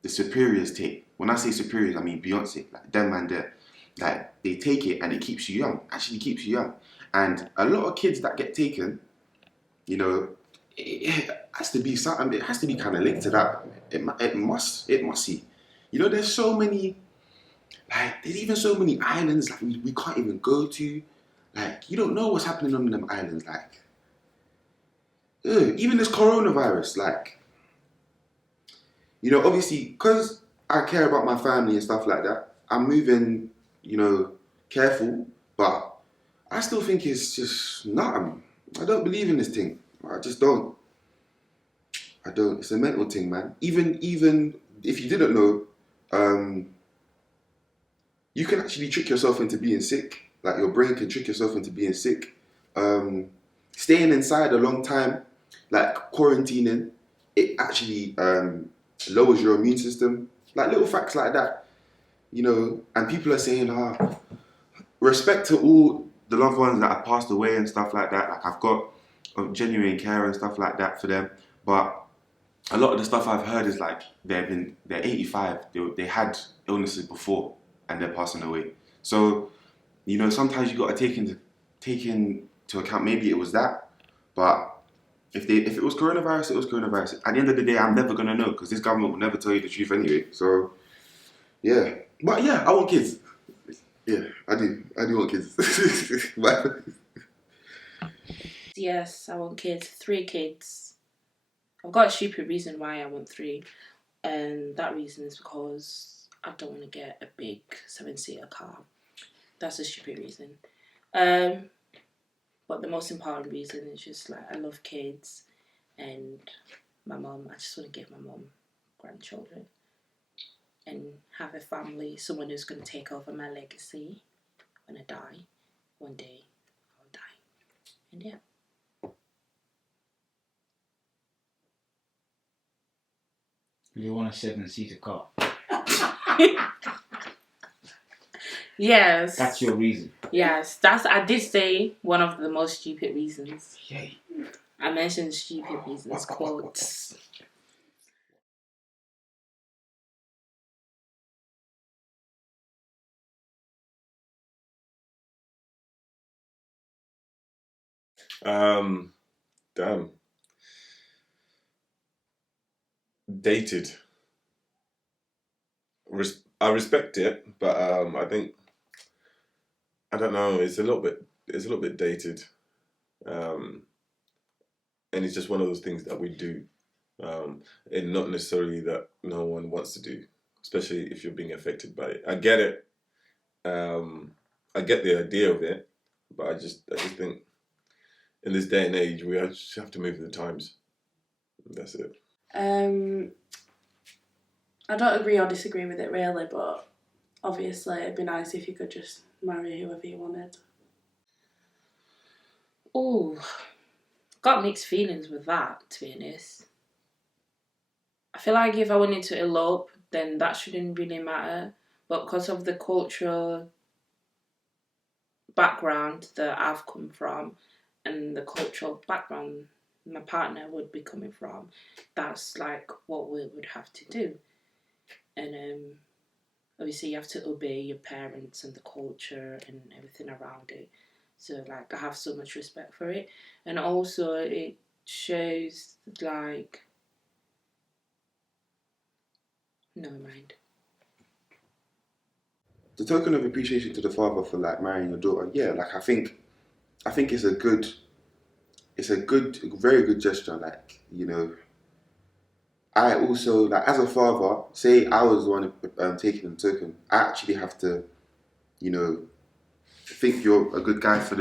the superiors take. When I say superiors, I mean Beyonce, like them man there. Like, they take it and it keeps you young. Actually keeps you young. And a lot of kids that get taken, it has to be something. It has to be kind of linked to that. It must see. There's so many. Like, there's even so many islands like we can't even go to. Like, you don't know what's happening on them islands. Like, even this coronavirus, like, obviously, because I care about my family and stuff like that, I'm moving, careful, but I still think it's just nothing. I don't believe in this thing. I just don't. I don't. It's a mental thing, man. Even if you didn't know, you can actually trick yourself into being sick. Like, your brain can trick yourself into being sick. Staying inside a long time, like quarantining, it actually lowers your immune system. Like, little facts like that, and people are saying, respect to all the loved ones that have passed away and stuff like that. Like, I've got genuine care and stuff like that for them. But a lot of the stuff I've heard is like, they're 85, they had illnesses before and they're passing away. So, sometimes you got to take into account, maybe it was that, but if it was coronavirus, it was coronavirus. At the end of the day, I'm never gonna know because this government will never tell you the truth anyway. So, yeah. But yeah, I want kids. Yeah, I do want kids. Yes, I want kids. 3 kids. I've got a stupid reason why I want 3. And that reason is because I don't want to get a big 7-seater car. That's a stupid reason. But the most important reason is just, like, I love kids and my mum. I just want to give my mum grandchildren and have a family, someone who's going to take over my legacy when I die. One day I'll die. And yeah. You want a 7-seater car. Yes. That's your reason. Yes, I did say one of the most stupid reasons. Yay. I mentioned stupid reasons, quotes. Damn. Dated. I respect it, but I think I don't know. It's a little bit dated, and it's just one of those things that we do, and not necessarily that no one wants to do, especially if you're being affected by it. I get it. I get the idea of it, but I just think in this day and age we just have to move with the times. That's it. I don't agree or disagree with it really, but obviously it'd be nice if you could just marry whoever you wanted. Oh, got mixed feelings with that, to be honest. I feel like if I wanted to elope, then that shouldn't really matter. But because of the cultural background that I've come from and the cultural background my partner would be coming from, that's like what we would have to do. And obviously you have to obey your parents and the culture and everything around it. So like I have so much respect for it. And also it shows like, never mind. The token of appreciation to the father for like marrying your daughter, yeah, like I think it's a very good gesture. Like, you know, I also, like, as a father, say I was the one taking the token, I actually have to, you know, think you're a good guy for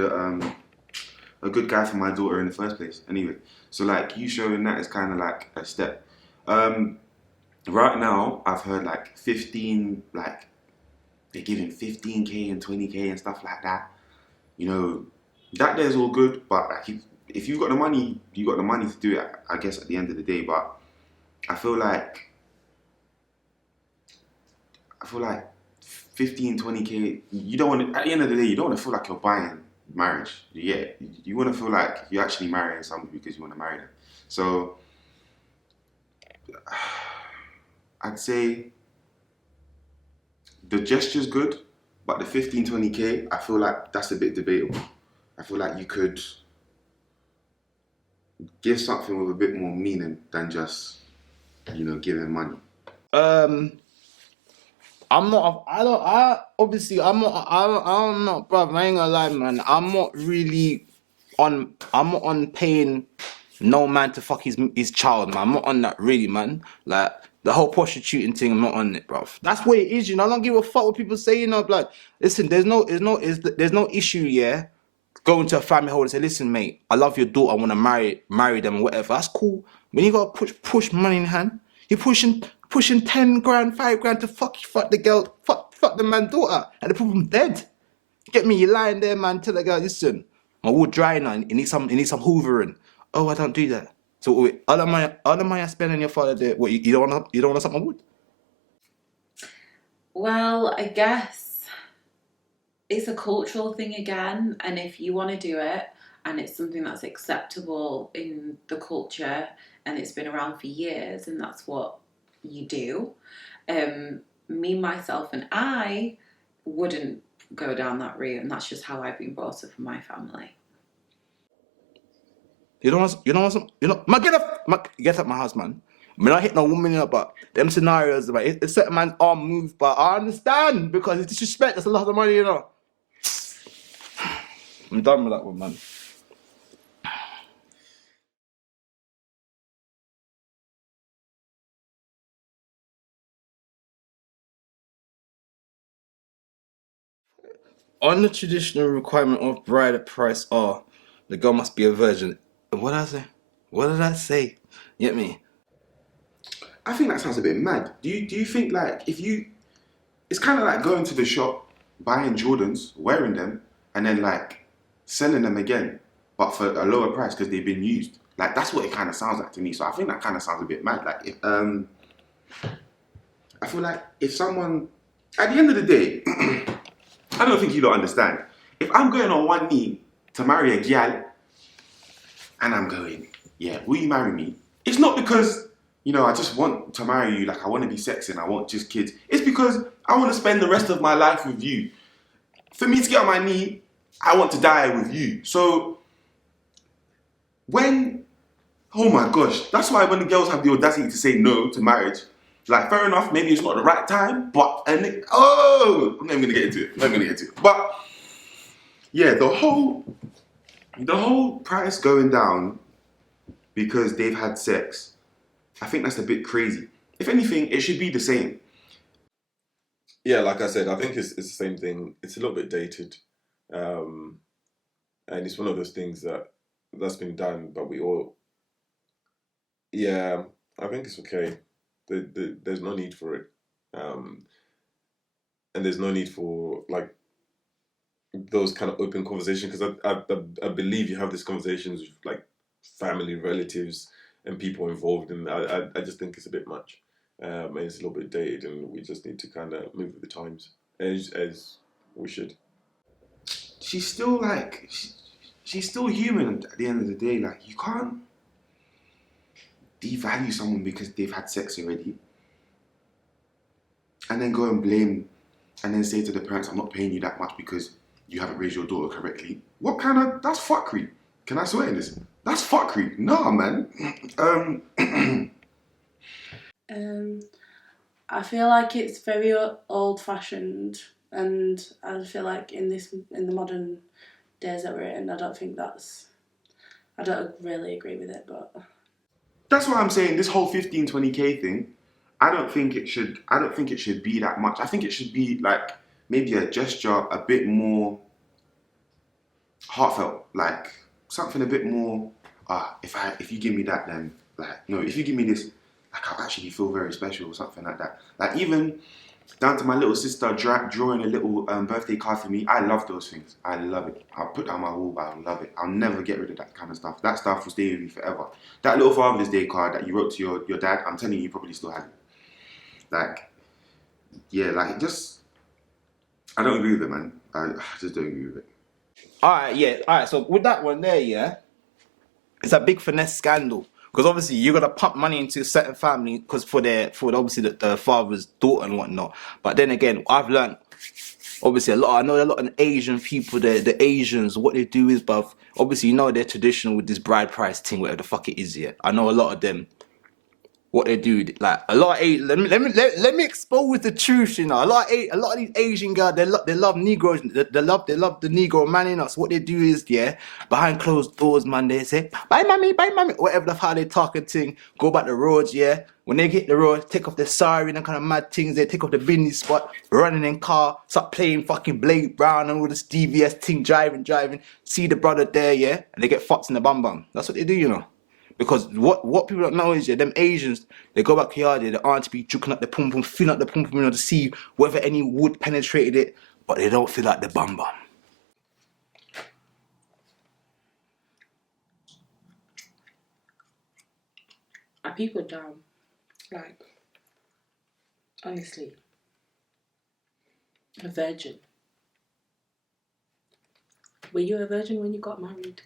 my daughter in the first place. Anyway, so like you showing that is kind of like a step. Right now, I've heard like 15, like they're giving 15k and 20k and stuff like that. You know, that there's all good, but like if you've got the money, you got the money to do it, I guess, at the end of the day. But I feel like 15, 20k, you don't want to, at the end of the day, you don't want to feel like you're buying marriage. Yeah, you want to feel like you're actually marrying somebody because you want to marry them. So I'd say the gesture's good, but the 15, 20k, I feel like that's a bit debatable. I feel like you could give something with a bit more meaning than just, you know, giving money. I'm not, I don't, I, obviously, I'm not, I'm not, bruv, I ain't gonna lie, man. I'm not on paying no man to fuck his child, man. I'm not on that, really, man. Like, the whole prostituting thing, I'm not on it, bruv. That's what it is, you know. I don't give a fuck what people say, you know, like, listen, there's no issue, yeah, going to a family home and say, listen, mate, I love your daughter, I want to marry them or whatever. That's cool. When you got to push money in hand, you're pushing 10 grand, 5 grand to fuck the girl, fuck the man's daughter, and the problem dead. Get me, you're lying there, man. Tell the girl, listen, my wood dry now. It needs some hoovering. Oh, I don't do that. So wait, all the money I spend on your father there. What, you don't want to suck my wood? Well, I guess it's a cultural thing again, and if you want to do it and it's something that's acceptable in the culture and it's been around for years and that's what you do, me, myself and I wouldn't go down that route, and that's just how I've been brought up in my family. Man, get up my house, man. I mean, I hit no woman, you know, but them scenarios, man, it's certain man's arm move, but I understand because it's disrespect. That's a lot of money, you know. I'm done with that one, man. On the traditional requirement of brideprice, the girl must be a virgin. What did I say? What did I say? You get me? I think that sounds a bit mad. Do you think like it's kind of like going to the shop, buying Jordans, wearing them, and then like selling them again, but for a lower price because they've been used. Like that's what it kind of sounds like to me. So I think that kind of sounds a bit mad. Like I feel like if someone, at the end of the day, I don't think you don't understand. If I'm going on one knee to marry a gal, and I'm going, yeah, will you marry me? It's not because, you know, I just want to marry you, like I want to be sexy and I want just kids. It's because I want to spend the rest of my life with you. For me to get on my knee, I want to die with you. So, oh my gosh, that's why when the girls have the audacity to say no to marriage, like fair enough, maybe it's not the right time, but, I'm not even going to get into it. But, yeah, the whole price going down because they've had sex, I think that's a bit crazy. If anything, it should be the same. Yeah, like I said, I think it's the same thing. It's a little bit dated. And it's one of those things that's been done, but we all... Yeah, I think it's okay. There's no need for it. And there's no need for, like, those kind of open conversations, because I believe you have these conversations with, like, family, relatives, and people involved, and I just think it's a bit much. And it's a little bit dated, and we just need to kind of move with the times, as we should. She's still like, she's still human at the end of the day. Like, you can't devalue someone because they've had sex already, and then go and blame, and then say to the parents, I'm not paying you that much because you haven't raised your daughter correctly. That's fuckery. Can I swear in this? That's fuckery. Nah, man. I feel like it's very old-fashioned, and I feel like in the modern days that we're in, I don't really agree with it, but That's why I'm saying this whole 15, 20k thing, I don't think it should be that much. I think it should be like maybe a gesture a bit more heartfelt, like something a bit more, if you give me that, then like, no, if you give me this, like I'll actually feel very special or something like that. Like even down to my little sister drawing a little birthday card for me. I love those things. I love it. I'll put that on my wall, but I love it. I'll never get rid of that kind of stuff. That stuff will stay with me forever. That little Father's Day card that you wrote to your dad, I'm telling you, you probably still have it. Like, yeah, like just, I don't agree with it, man. I just don't agree with it. Alright, so with that one there, yeah, it's a big finesse scandal. Because obviously you're gonna pump money into a certain family because for obviously the father's daughter and whatnot. But then again, I've learned obviously I know a lot of Asian people, the Asians, what they do is, bruv, obviously you know they're traditional with this bride price thing, whatever the fuck it is, yeah. I know a lot of them. What they do, like a lot of let me expose the truth, you know. A lot of these Asian guys, they love Negroes, they love the Negro man in us. What they do is, yeah, behind closed doors, man, they say bye mommy, whatever the how they talking thing. Go back the roads, yeah. When they get the road, take off the siren and kind of mad things. They take off the business spot, running in car, start playing fucking Blade Brown and all this DVS thing, driving. See the brother there, yeah, and they get fucked in the bum. That's what they do, you know. Because what people don't know is, yeah, them Asians, they go back here, the auntie be juking up the pum pum, feeling up the pum pum, you know, to see whether any wood penetrated it, but they don't feel like the bum. are people dumb? Like, honestly, a virgin. Were you a virgin when you got married?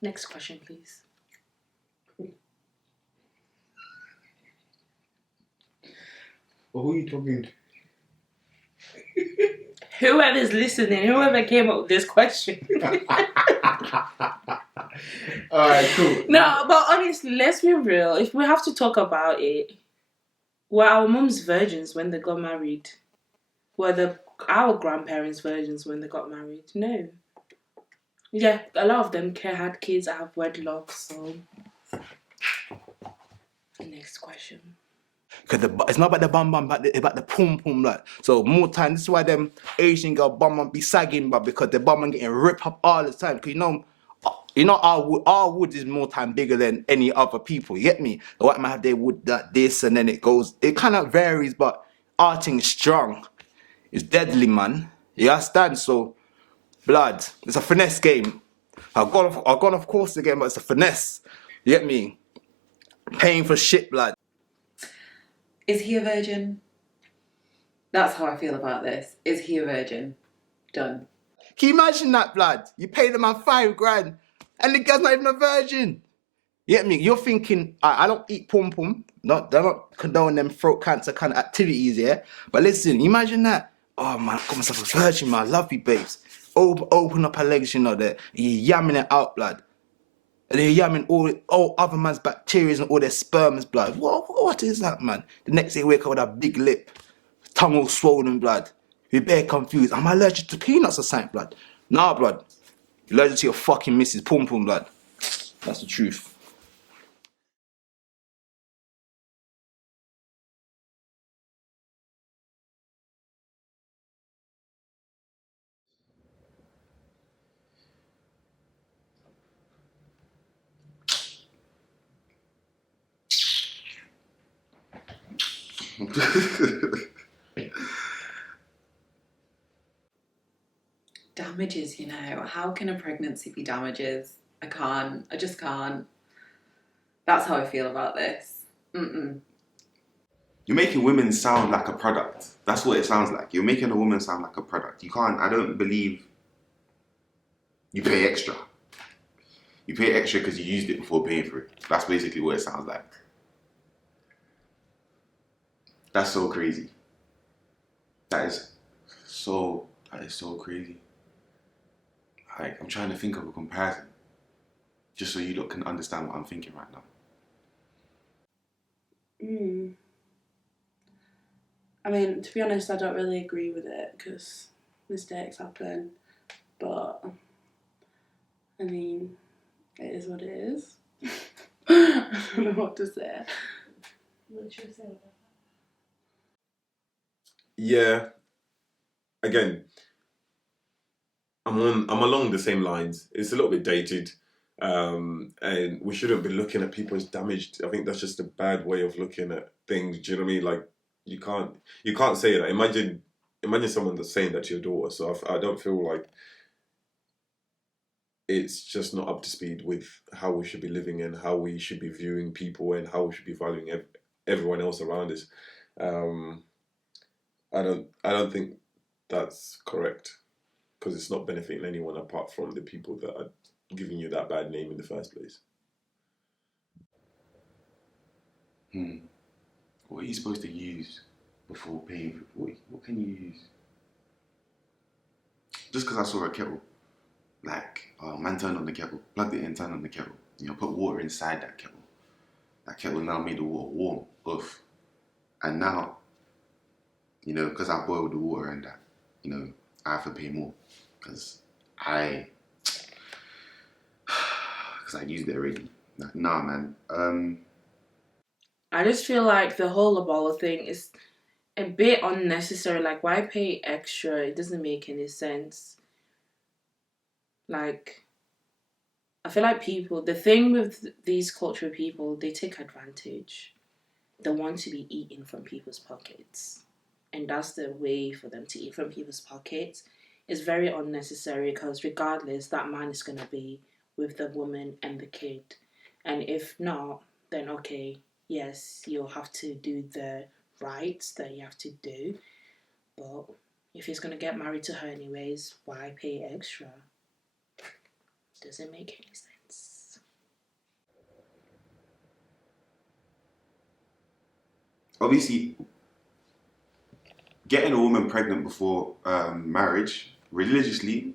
Next question, please. Well, who are you talking to? Whoever's listening, whoever came up with this question. Alright, cool. No, but honestly, let's be real. If we have to talk about it, were our mums virgins when they got married? Were our grandparents virgins when they got married? No. Yeah, a lot of them had kids out of wedlock, so... Next question. Because it's not about the bum, but about the pum pum, like. So more time, this is why them Asian girl bum be sagging, but because the bum getting ripped up all the time. Because you know, You know, our wood is more time bigger than any other people. You get me? The white man have their wood like this, and then it kind of varies, but our thing is strong. It's deadly, man. You understand? So, blood, it's a finesse game. I've gone off course again, but it's a finesse. You get me? Paying for shit, blood. Is he a virgin? That's how I feel about this. Is he a virgin? Done. Can you imagine that, blood? You pay the man $5,000 and the guy's not even a virgin. You get me? You're thinking, I don't eat pom pom. They're not condone them throat cancer kind of activities, yeah? But listen, imagine that. Oh man, I got myself a virgin, man. I love you, babes. Open up her legs, you know, there. You're yamming it out, blood. And they're yamming all other man's bacteria and all their sperms, blood. What is that, man? The next day, you wake up with a big lip, tongue all swollen, blood. You're bare confused. Am I allergic to peanuts or something, blood? Nah, blood. You're allergic to your fucking missus, pom pom, blood. That's the truth. Damages, you know. How can a pregnancy be damages? I can't. I just can't. That's how I feel about this. Mm-mm. You're making women sound like a product. That's what it sounds like. You're making a woman sound like a product. You can't, I don't believe you pay extra. You pay extra because you used it before paying for it. That's basically what it sounds like. That's so crazy. That is so crazy. Like, I'm trying to think of a comparison. Just so you lot can understand what I'm thinking right now. I mean, to be honest, I don't really agree with it because mistakes happen. But, I mean, it is what it is. I don't know what to say. What should I say about that? Yeah. Again, I'm along the same lines. It's a little bit dated. And we shouldn't be looking at people as damaged. I think that's just a bad way of looking at things. Do you know what I mean? Like, you can't say that. Imagine someone that's saying that to your daughter. So I don't feel like it's just not up to speed with how we should be living and how we should be viewing people and how we should be valuing everyone else around us. I don't think that's correct because it's not benefiting anyone apart from the people that are giving you that bad name in the first place. What are you supposed to use before paying for it? What can you use? Just because I saw a kettle, like, man turned on the kettle, plugged it in, turned on the kettle, put water inside that kettle. That kettle now made the water warm, and now, because I boiled the water and that, I have to pay more because I used it already. Nah, man. I just feel like the whole Lobola thing is a bit unnecessary. Like, why pay extra? It doesn't make any sense. Like, I feel like the thing with these cultural people, they take advantage. They want to be eating from people's pockets. And that's the way for them to eat from people's pockets. It's very unnecessary because regardless, that man is going to be with the woman and the kid. And if not, then okay, yes, you'll have to do the rights that you have to do. But if he's going to get married to her anyways, why pay extra? Doesn't make any sense. Obviously, getting a woman pregnant before marriage, religiously,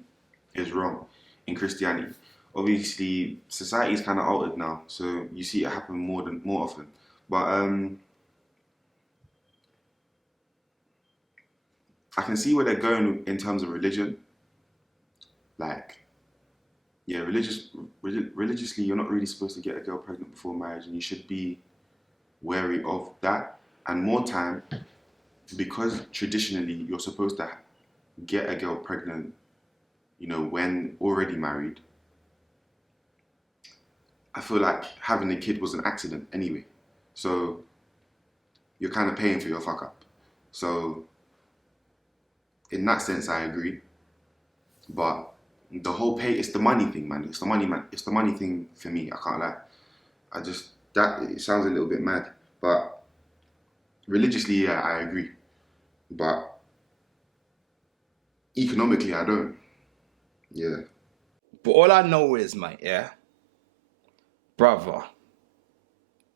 is wrong in Christianity. Obviously, society is kind of altered now, so you see it happen more often. But I can see where they're going in terms of religion. Like, yeah, religiously, you're not really supposed to get a girl pregnant before marriage, and you should be wary of that. And more time, because traditionally you're supposed to get a girl pregnant, when already married. I feel like having a kid was an accident anyway. So you're kind of paying for your fuck up. So in that sense, I agree. But the whole it's the money thing, man. It's the money, man. It's the money thing for me. I can't lie. It sounds a little bit mad. But religiously, yeah, I agree. But economically, I don't. Yeah. But all I know is, mate, yeah, brother,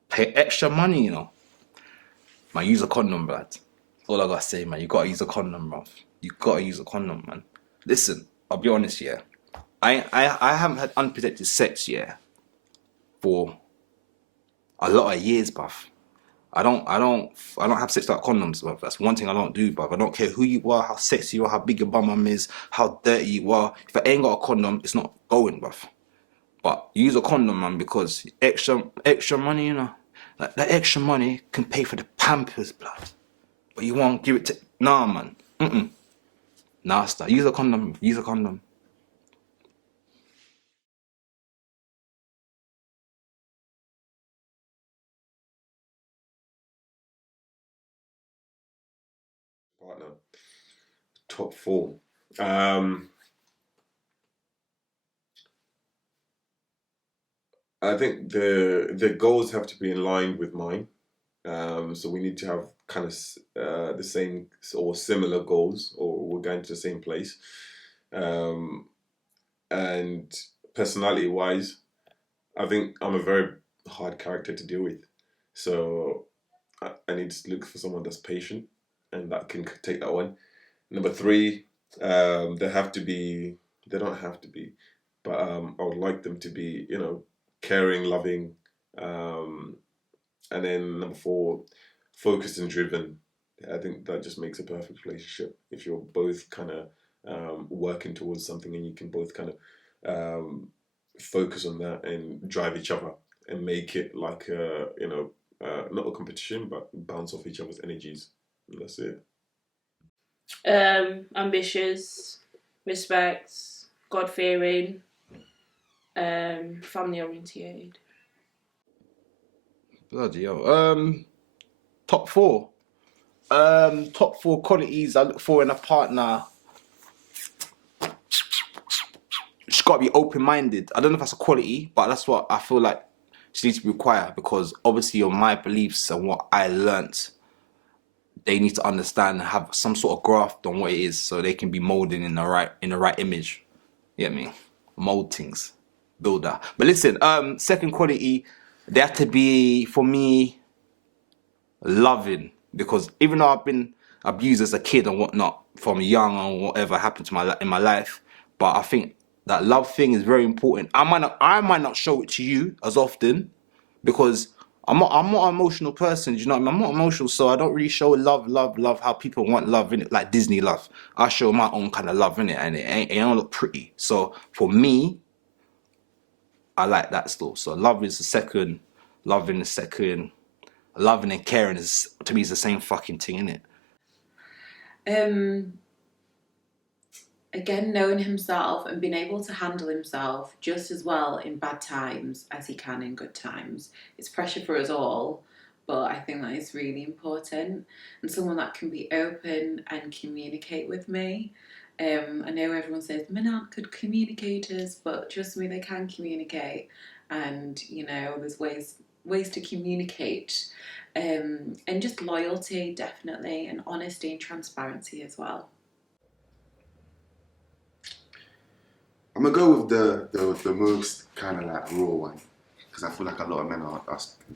pay extra money, you know. Man, use a condom, blood. All I gotta say, man, you gotta use a condom, bruv. You gotta use a condom, man. Listen, I'll be honest, yeah. I haven't had unprotected sex, yeah, for a lot of years, bruv. I don't have sex without condoms, bruv. That's one thing I don't do, bruv. I don't care who you are, how sexy you are, how big your bum is, how dirty you are. If I ain't got a condom, it's not going, bruv. But use a condom, man, because extra money, you know, like that extra money can pay for the Pampers, blood. But you won't give it to man. Nah, stop. Use a condom. Use a condom. Partner. Top 4. I think the goals have to be in line with mine. So we need to have kind of the same or similar goals, or we're going to the same place. And personality-wise, I think I'm a very hard character to deal with. So I need to look for someone that's patient and that can take that one. Number 3, they don't have to be, but I would like them to be, you know, caring, loving. And then number 4, focused and driven. I think that just makes a perfect relationship if you're both kind of working towards something and you can both kind of focus on that and drive each other and make it like not a competition but bounce off each other's energies. And that's it. Ambitious, respect, God-fearing, family-oriented. Bloody hell. Top 4. Top 4 qualities I look for in a partner. She's got to be open-minded. I don't know if that's a quality, but that's what I feel like she needs to be required, because obviously on my beliefs and what I learnt, they need to understand and have some sort of graft on what it is so they can be molding in the right image. You get me? Mold things. Build that. But listen, second quality, they have to be, for me, loving. Because even though I've been abused as a kid and whatnot, from young or whatever happened to in my life, but I think that love thing is very important. I might not show it to you as often because I'm not an emotional person. Do you know what I mean? I'm not emotional, so I don't really show love how people want love in it, like Disney love. I show my own kind of love in it, and it don't look pretty. So for me, I like that still. So love is the second, loving the second, loving and caring is, to me, is the same fucking thing, innit? Again, knowing himself and being able to handle himself just as well in bad times as he can in good times. It's pressure for us all, but I think that is really important. And someone that can be open and communicate with me. I know everyone says men aren't good communicators, but trust me, they can communicate. And, you know, there's ways to communicate. And just loyalty, definitely, and honesty and transparency as well. I'm gonna go with the most kind of like raw one, because I feel like a lot of men are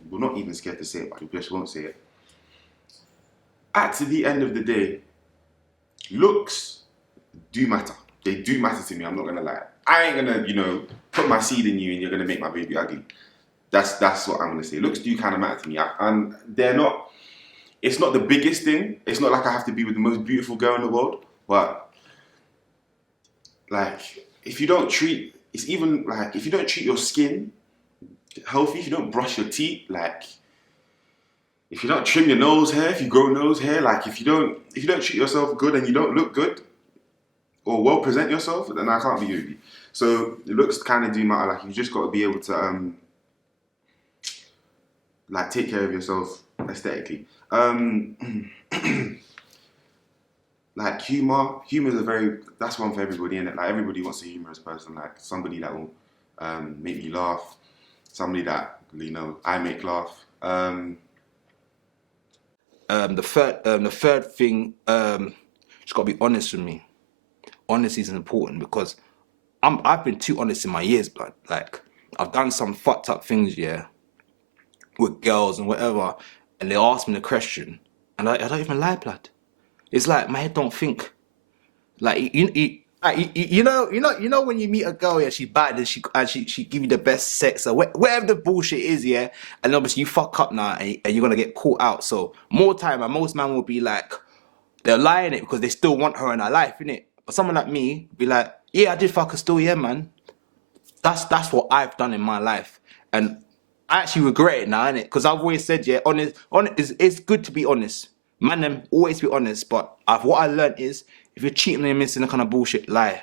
we're not even scared to say it, but we just won't say it. At the end of the day, looks do matter. They do matter to me. I'm not gonna lie. I ain't gonna put my seed in you and you're gonna make my baby ugly. That's what I'm gonna say. Looks do kind of matter to me, and they're not. It's not the biggest thing. It's not like I have to be with the most beautiful girl in the world, but like. If you don't treat your skin healthy, if you don't brush your teeth, like if you don't trim your nose hair, if you grow nose hair, like if you don't treat yourself good and you don't look good or well present yourself, then I can't be with you. So the looks kind of do matter. Like you just got to be able to like take care of yourself aesthetically. Like humor is that's one for everybody, innit? Like everybody wants a humorous person, like somebody that will make me laugh, somebody that I make laugh. The third thing, just gotta be honest with me. Honesty is important because I've been too honest in my years, blood. Like I've done some fucked up things, yeah, with girls and whatever, and they ask me the question, and I don't even lie, blood. It's like my head don't think. Like you know when you meet a girl, yeah, she's bad and she give you the best sex or whatever the bullshit is, yeah, and obviously you fuck up now and you're gonna get caught out. So more time, and most men will be like, they're lying it because they still want her in their life, innit? But someone like me be like, yeah, I did fuck her still, yeah, man. That's what I've done in my life, and I actually regret it now, innit? Because I've always said, yeah, honest, it's good to be honest. Man, them always be honest. But what I learned is, if you're cheating and you're missing a kind of bullshit, lie.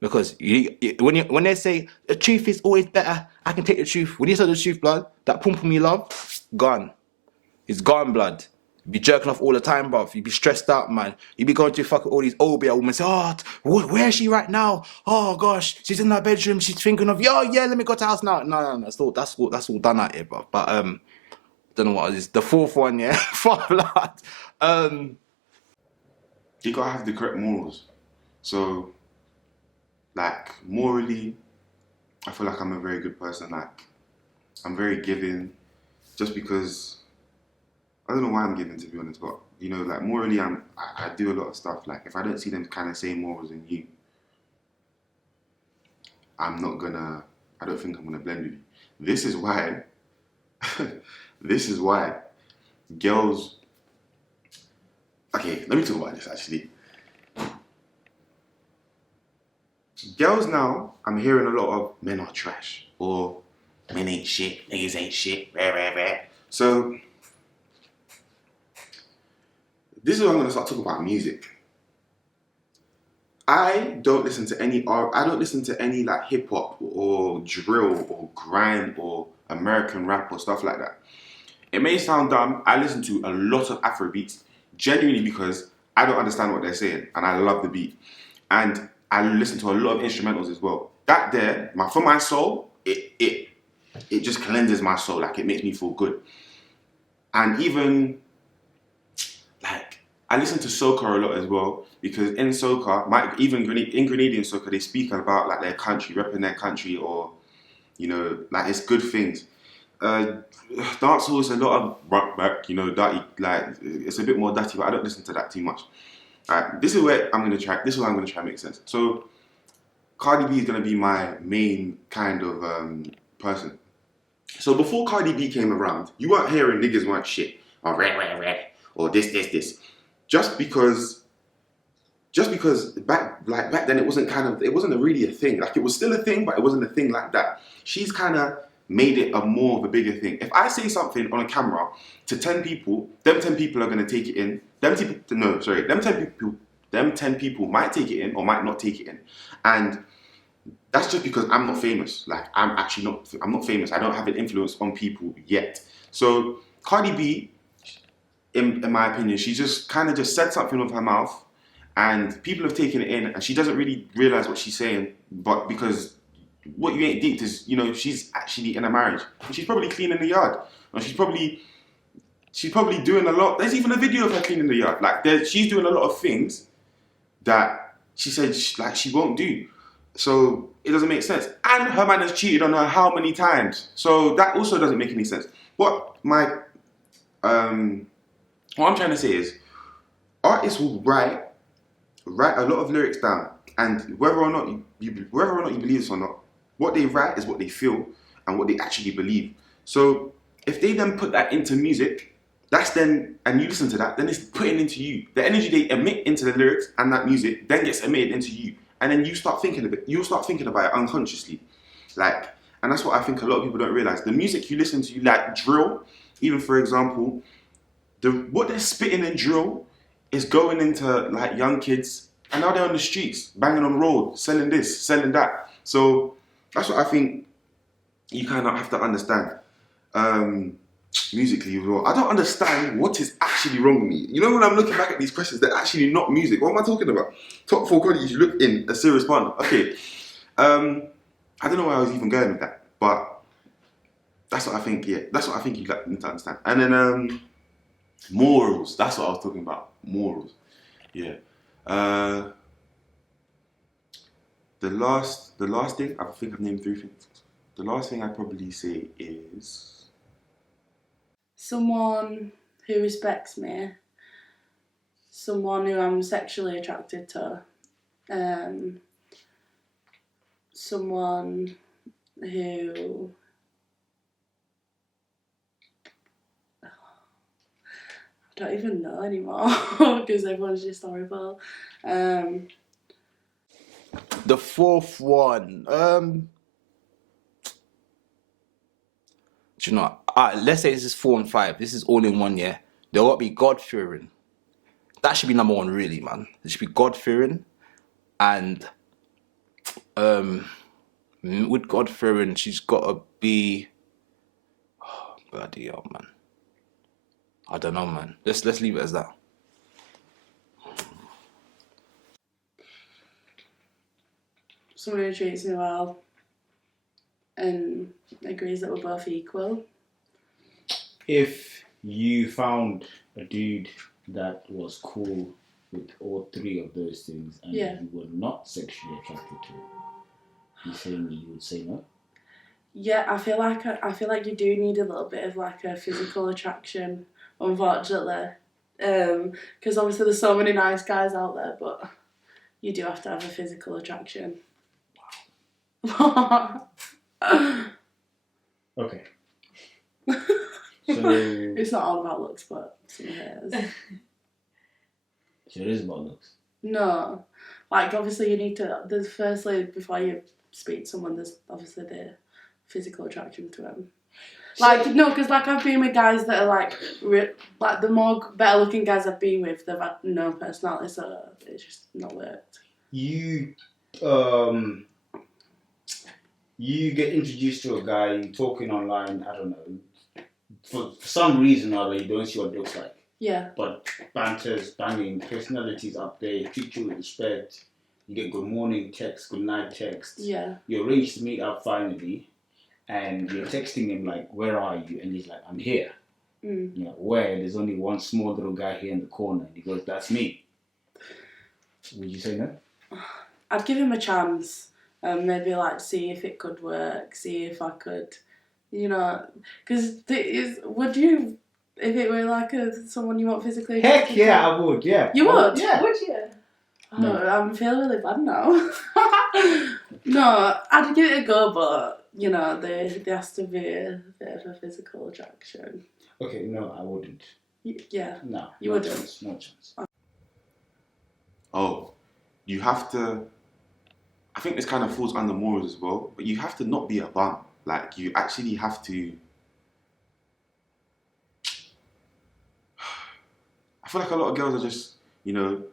Because when they say the truth is always better, I can take the truth. When you say the truth, blood, that pum pum you love, gone. It's gone, blood. You be jerking off all the time, bruv. You be stressed out, man. You be going to fucking all these OBA women say, oh, where is she right now? Oh gosh, she's in her bedroom. She's thinking of, yo, yeah, let me go to the house now. No, that's all done out here, bruv. But don't know what it is. The fourth one, yeah, fuck blood. You gotta have the correct morals. So, like morally, I feel like I'm a very good person. Like I'm very giving, just because. I don't know why I'm giving, to be honest, but like morally, I do a lot of stuff. Like if I don't see them kind of same morals in you, I don't think I'm gonna blend with you. This is why, girls. Okay, let me talk about this actually. Girls now, I'm hearing a lot of men are trash or men ain't shit, niggas ain't shit, rah, rah, rah. So. This is where I'm going to start talking about music. I don't listen to any like hip hop or drill or grime or American rap or stuff like that. It may sound dumb. I listen to a lot of Afro beats genuinely because I don't understand what they're saying and I love the beat. And I listen to a lot of instrumentals as well. That there, for my soul, it just cleanses my soul. Like it makes me feel good. And even like I listen to soca a lot as well because in soca, even in Grenadian soca, they speak about like their country, repping their country, or like it's good things. Dancehall is a lot of rock, dirty, like it's a bit more dirty, but I don't listen to that too much. Alright, this is where I'm gonna try and make sense. So Cardi B is gonna be my main kind of person. So before Cardi B came around, you weren't hearing niggas weren't shit or red, or this. Just because back then it wasn't really a thing. Like it was still a thing, but it wasn't a thing like that. She's kind of made it more of a bigger thing. If I say something on a camera to 10 people, them 10 people are going to take it in. Them 10 people might take it in or might not take it in. And that's just because I'm not famous. Like I'm not famous. I don't have an influence on people yet. So Cardi B, in my opinion, she just kind of just said something with her mouth and people have taken it in and she doesn't really realize what she's saying, but because what you ain't deep is, she's actually in a marriage and she's probably cleaning the yard. And she's probably doing a lot. There's even a video of her cleaning the yard. Like she's doing a lot of things that she said she won't do. So it doesn't make sense. And her man has cheated on her how many times? So that also doesn't make any sense. What I'm trying to say is, artists will write a lot of lyrics down, and whether or not you believe this or not, what they write is what they feel and what they actually believe. So if they then put that into music, and you listen to that, then it's putting into you. The energy they emit into the lyrics and that music then gets emitted into you, and then you start thinking of it. You'll start thinking about it unconsciously, and that's what I think a lot of people don't realize. The music you listen to, like drill, even for example. What they're spitting in drill is going into like young kids, and now they're on the streets, banging on the road, selling this, selling that. So that's what I think you kind of have to understand. musically as well. I don't understand what is actually wrong with me. You know, when I'm looking back at these questions, they're actually not music. What am I talking about? Top 4 qualities you look in a serious partner. Okay. I don't know where I was even going with that, but that's what I think. Yeah, that's what I think you need to understand. And then morals. That's what I was talking about. Morals. Yeah. The last thing, I think I've named 3 things. The last thing I'd probably say is Someone who respects me. Someone who I'm sexually attracted to. Someone who I don't even know anymore because everyone's just horrible. The 4th one. Do you know? Let's say this is 4 and 5. This is all in one, yeah. There ought to be God fearing. That should be number 1, really, man. It should be God fearing, and with God fearing, she's got to be. Oh, bloody hell, man. I don't know, man. Let's leave it as that. Someone who treats me well and agrees that we're both equal. If you found a dude that was cool with all 3 of those things and Yeah. you were not sexually attracted to him, you saying you would say no? Yeah, I feel like you do need a little bit of like a physical attraction, unfortunately, because obviously there's so many nice guys out there, but you do have to have a physical attraction. Okay. So It's not all about looks, but some of it is. it is about looks. No, like obviously you need to. There's firstly before you speak to someone, there's obviously the physical attraction to them. Like no, because like I've been with guys that are like like the more better looking guys I've been with, they've had no personality, so it's just not worked. You you get introduced to a guy, you're talking online, I don't know, for some reason or other you don't see what it looks like. Yeah. But banter's banging, personality's up there, treat you with respect, you get good morning text, good night text. Yeah. You arrange to meet up finally, and you're texting him like, where are you? And he's like, I'm here. Mm. You know, where? There's only one small little guy here in the corner. And he goes, that's me. Would you say no? I'd give him a chance and maybe like see if it could work, see if I could, you know, because would you, if it were like someone you want physically? Heck yeah, I would, yeah. You would? Yeah. Would you? Oh, no. I'm feeling really bad now. No, I'd give it a go, but, you know, there has to be a bit of a physical attraction. Okay, no, I wouldn't. Yeah. No. You no wouldn't? Chance, no chance. oh, you have to. I think this kind of falls under morals as well, but you have to not be a bum. Like you actually have to. I feel like a lot of girls are just, you know,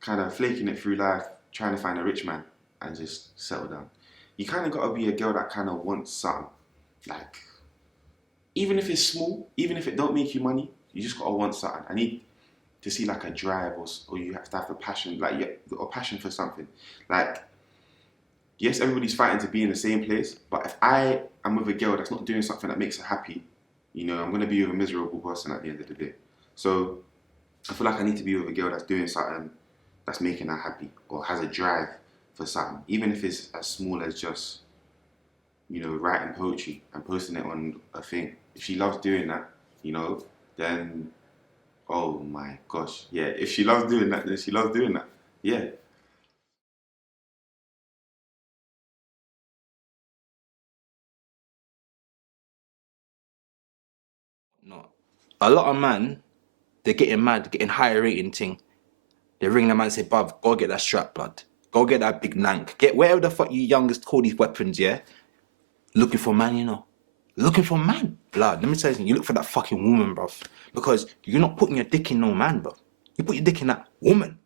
kind of flaking it through life, trying to find a rich man and just settle down. You kind of got to be a girl that kind of wants something. Like, even if it's small, even if it don't make you money, you just got to want something. I need to see like a drive or you have to have a passion, like a passion for something. Like, yes, everybody's fighting to be in the same place, but if I am with a girl that's not doing something that makes her happy, you know, I'm going to be with a miserable person at the end of the day. So I feel like I need to be with a girl that's doing something that's making her happy or has a drive for something, even if it's as small as just, you know, writing poetry and posting it on a thing. If she loves doing that, you know, then, oh my gosh, yeah, if she loves doing that, then she loves doing that, yeah. No. A lot of man, they're getting mad, getting higher rating thing. They ring the man and say, bruv, go get that strap, blood. Go get that big nank. Get whatever the fuck you youngest call these weapons, yeah? Looking for man, you know. Looking for man. Blood, let me tell you something. You look for that fucking woman, bruv. Because you're not putting your dick in no man, bruv. You put your dick in that woman.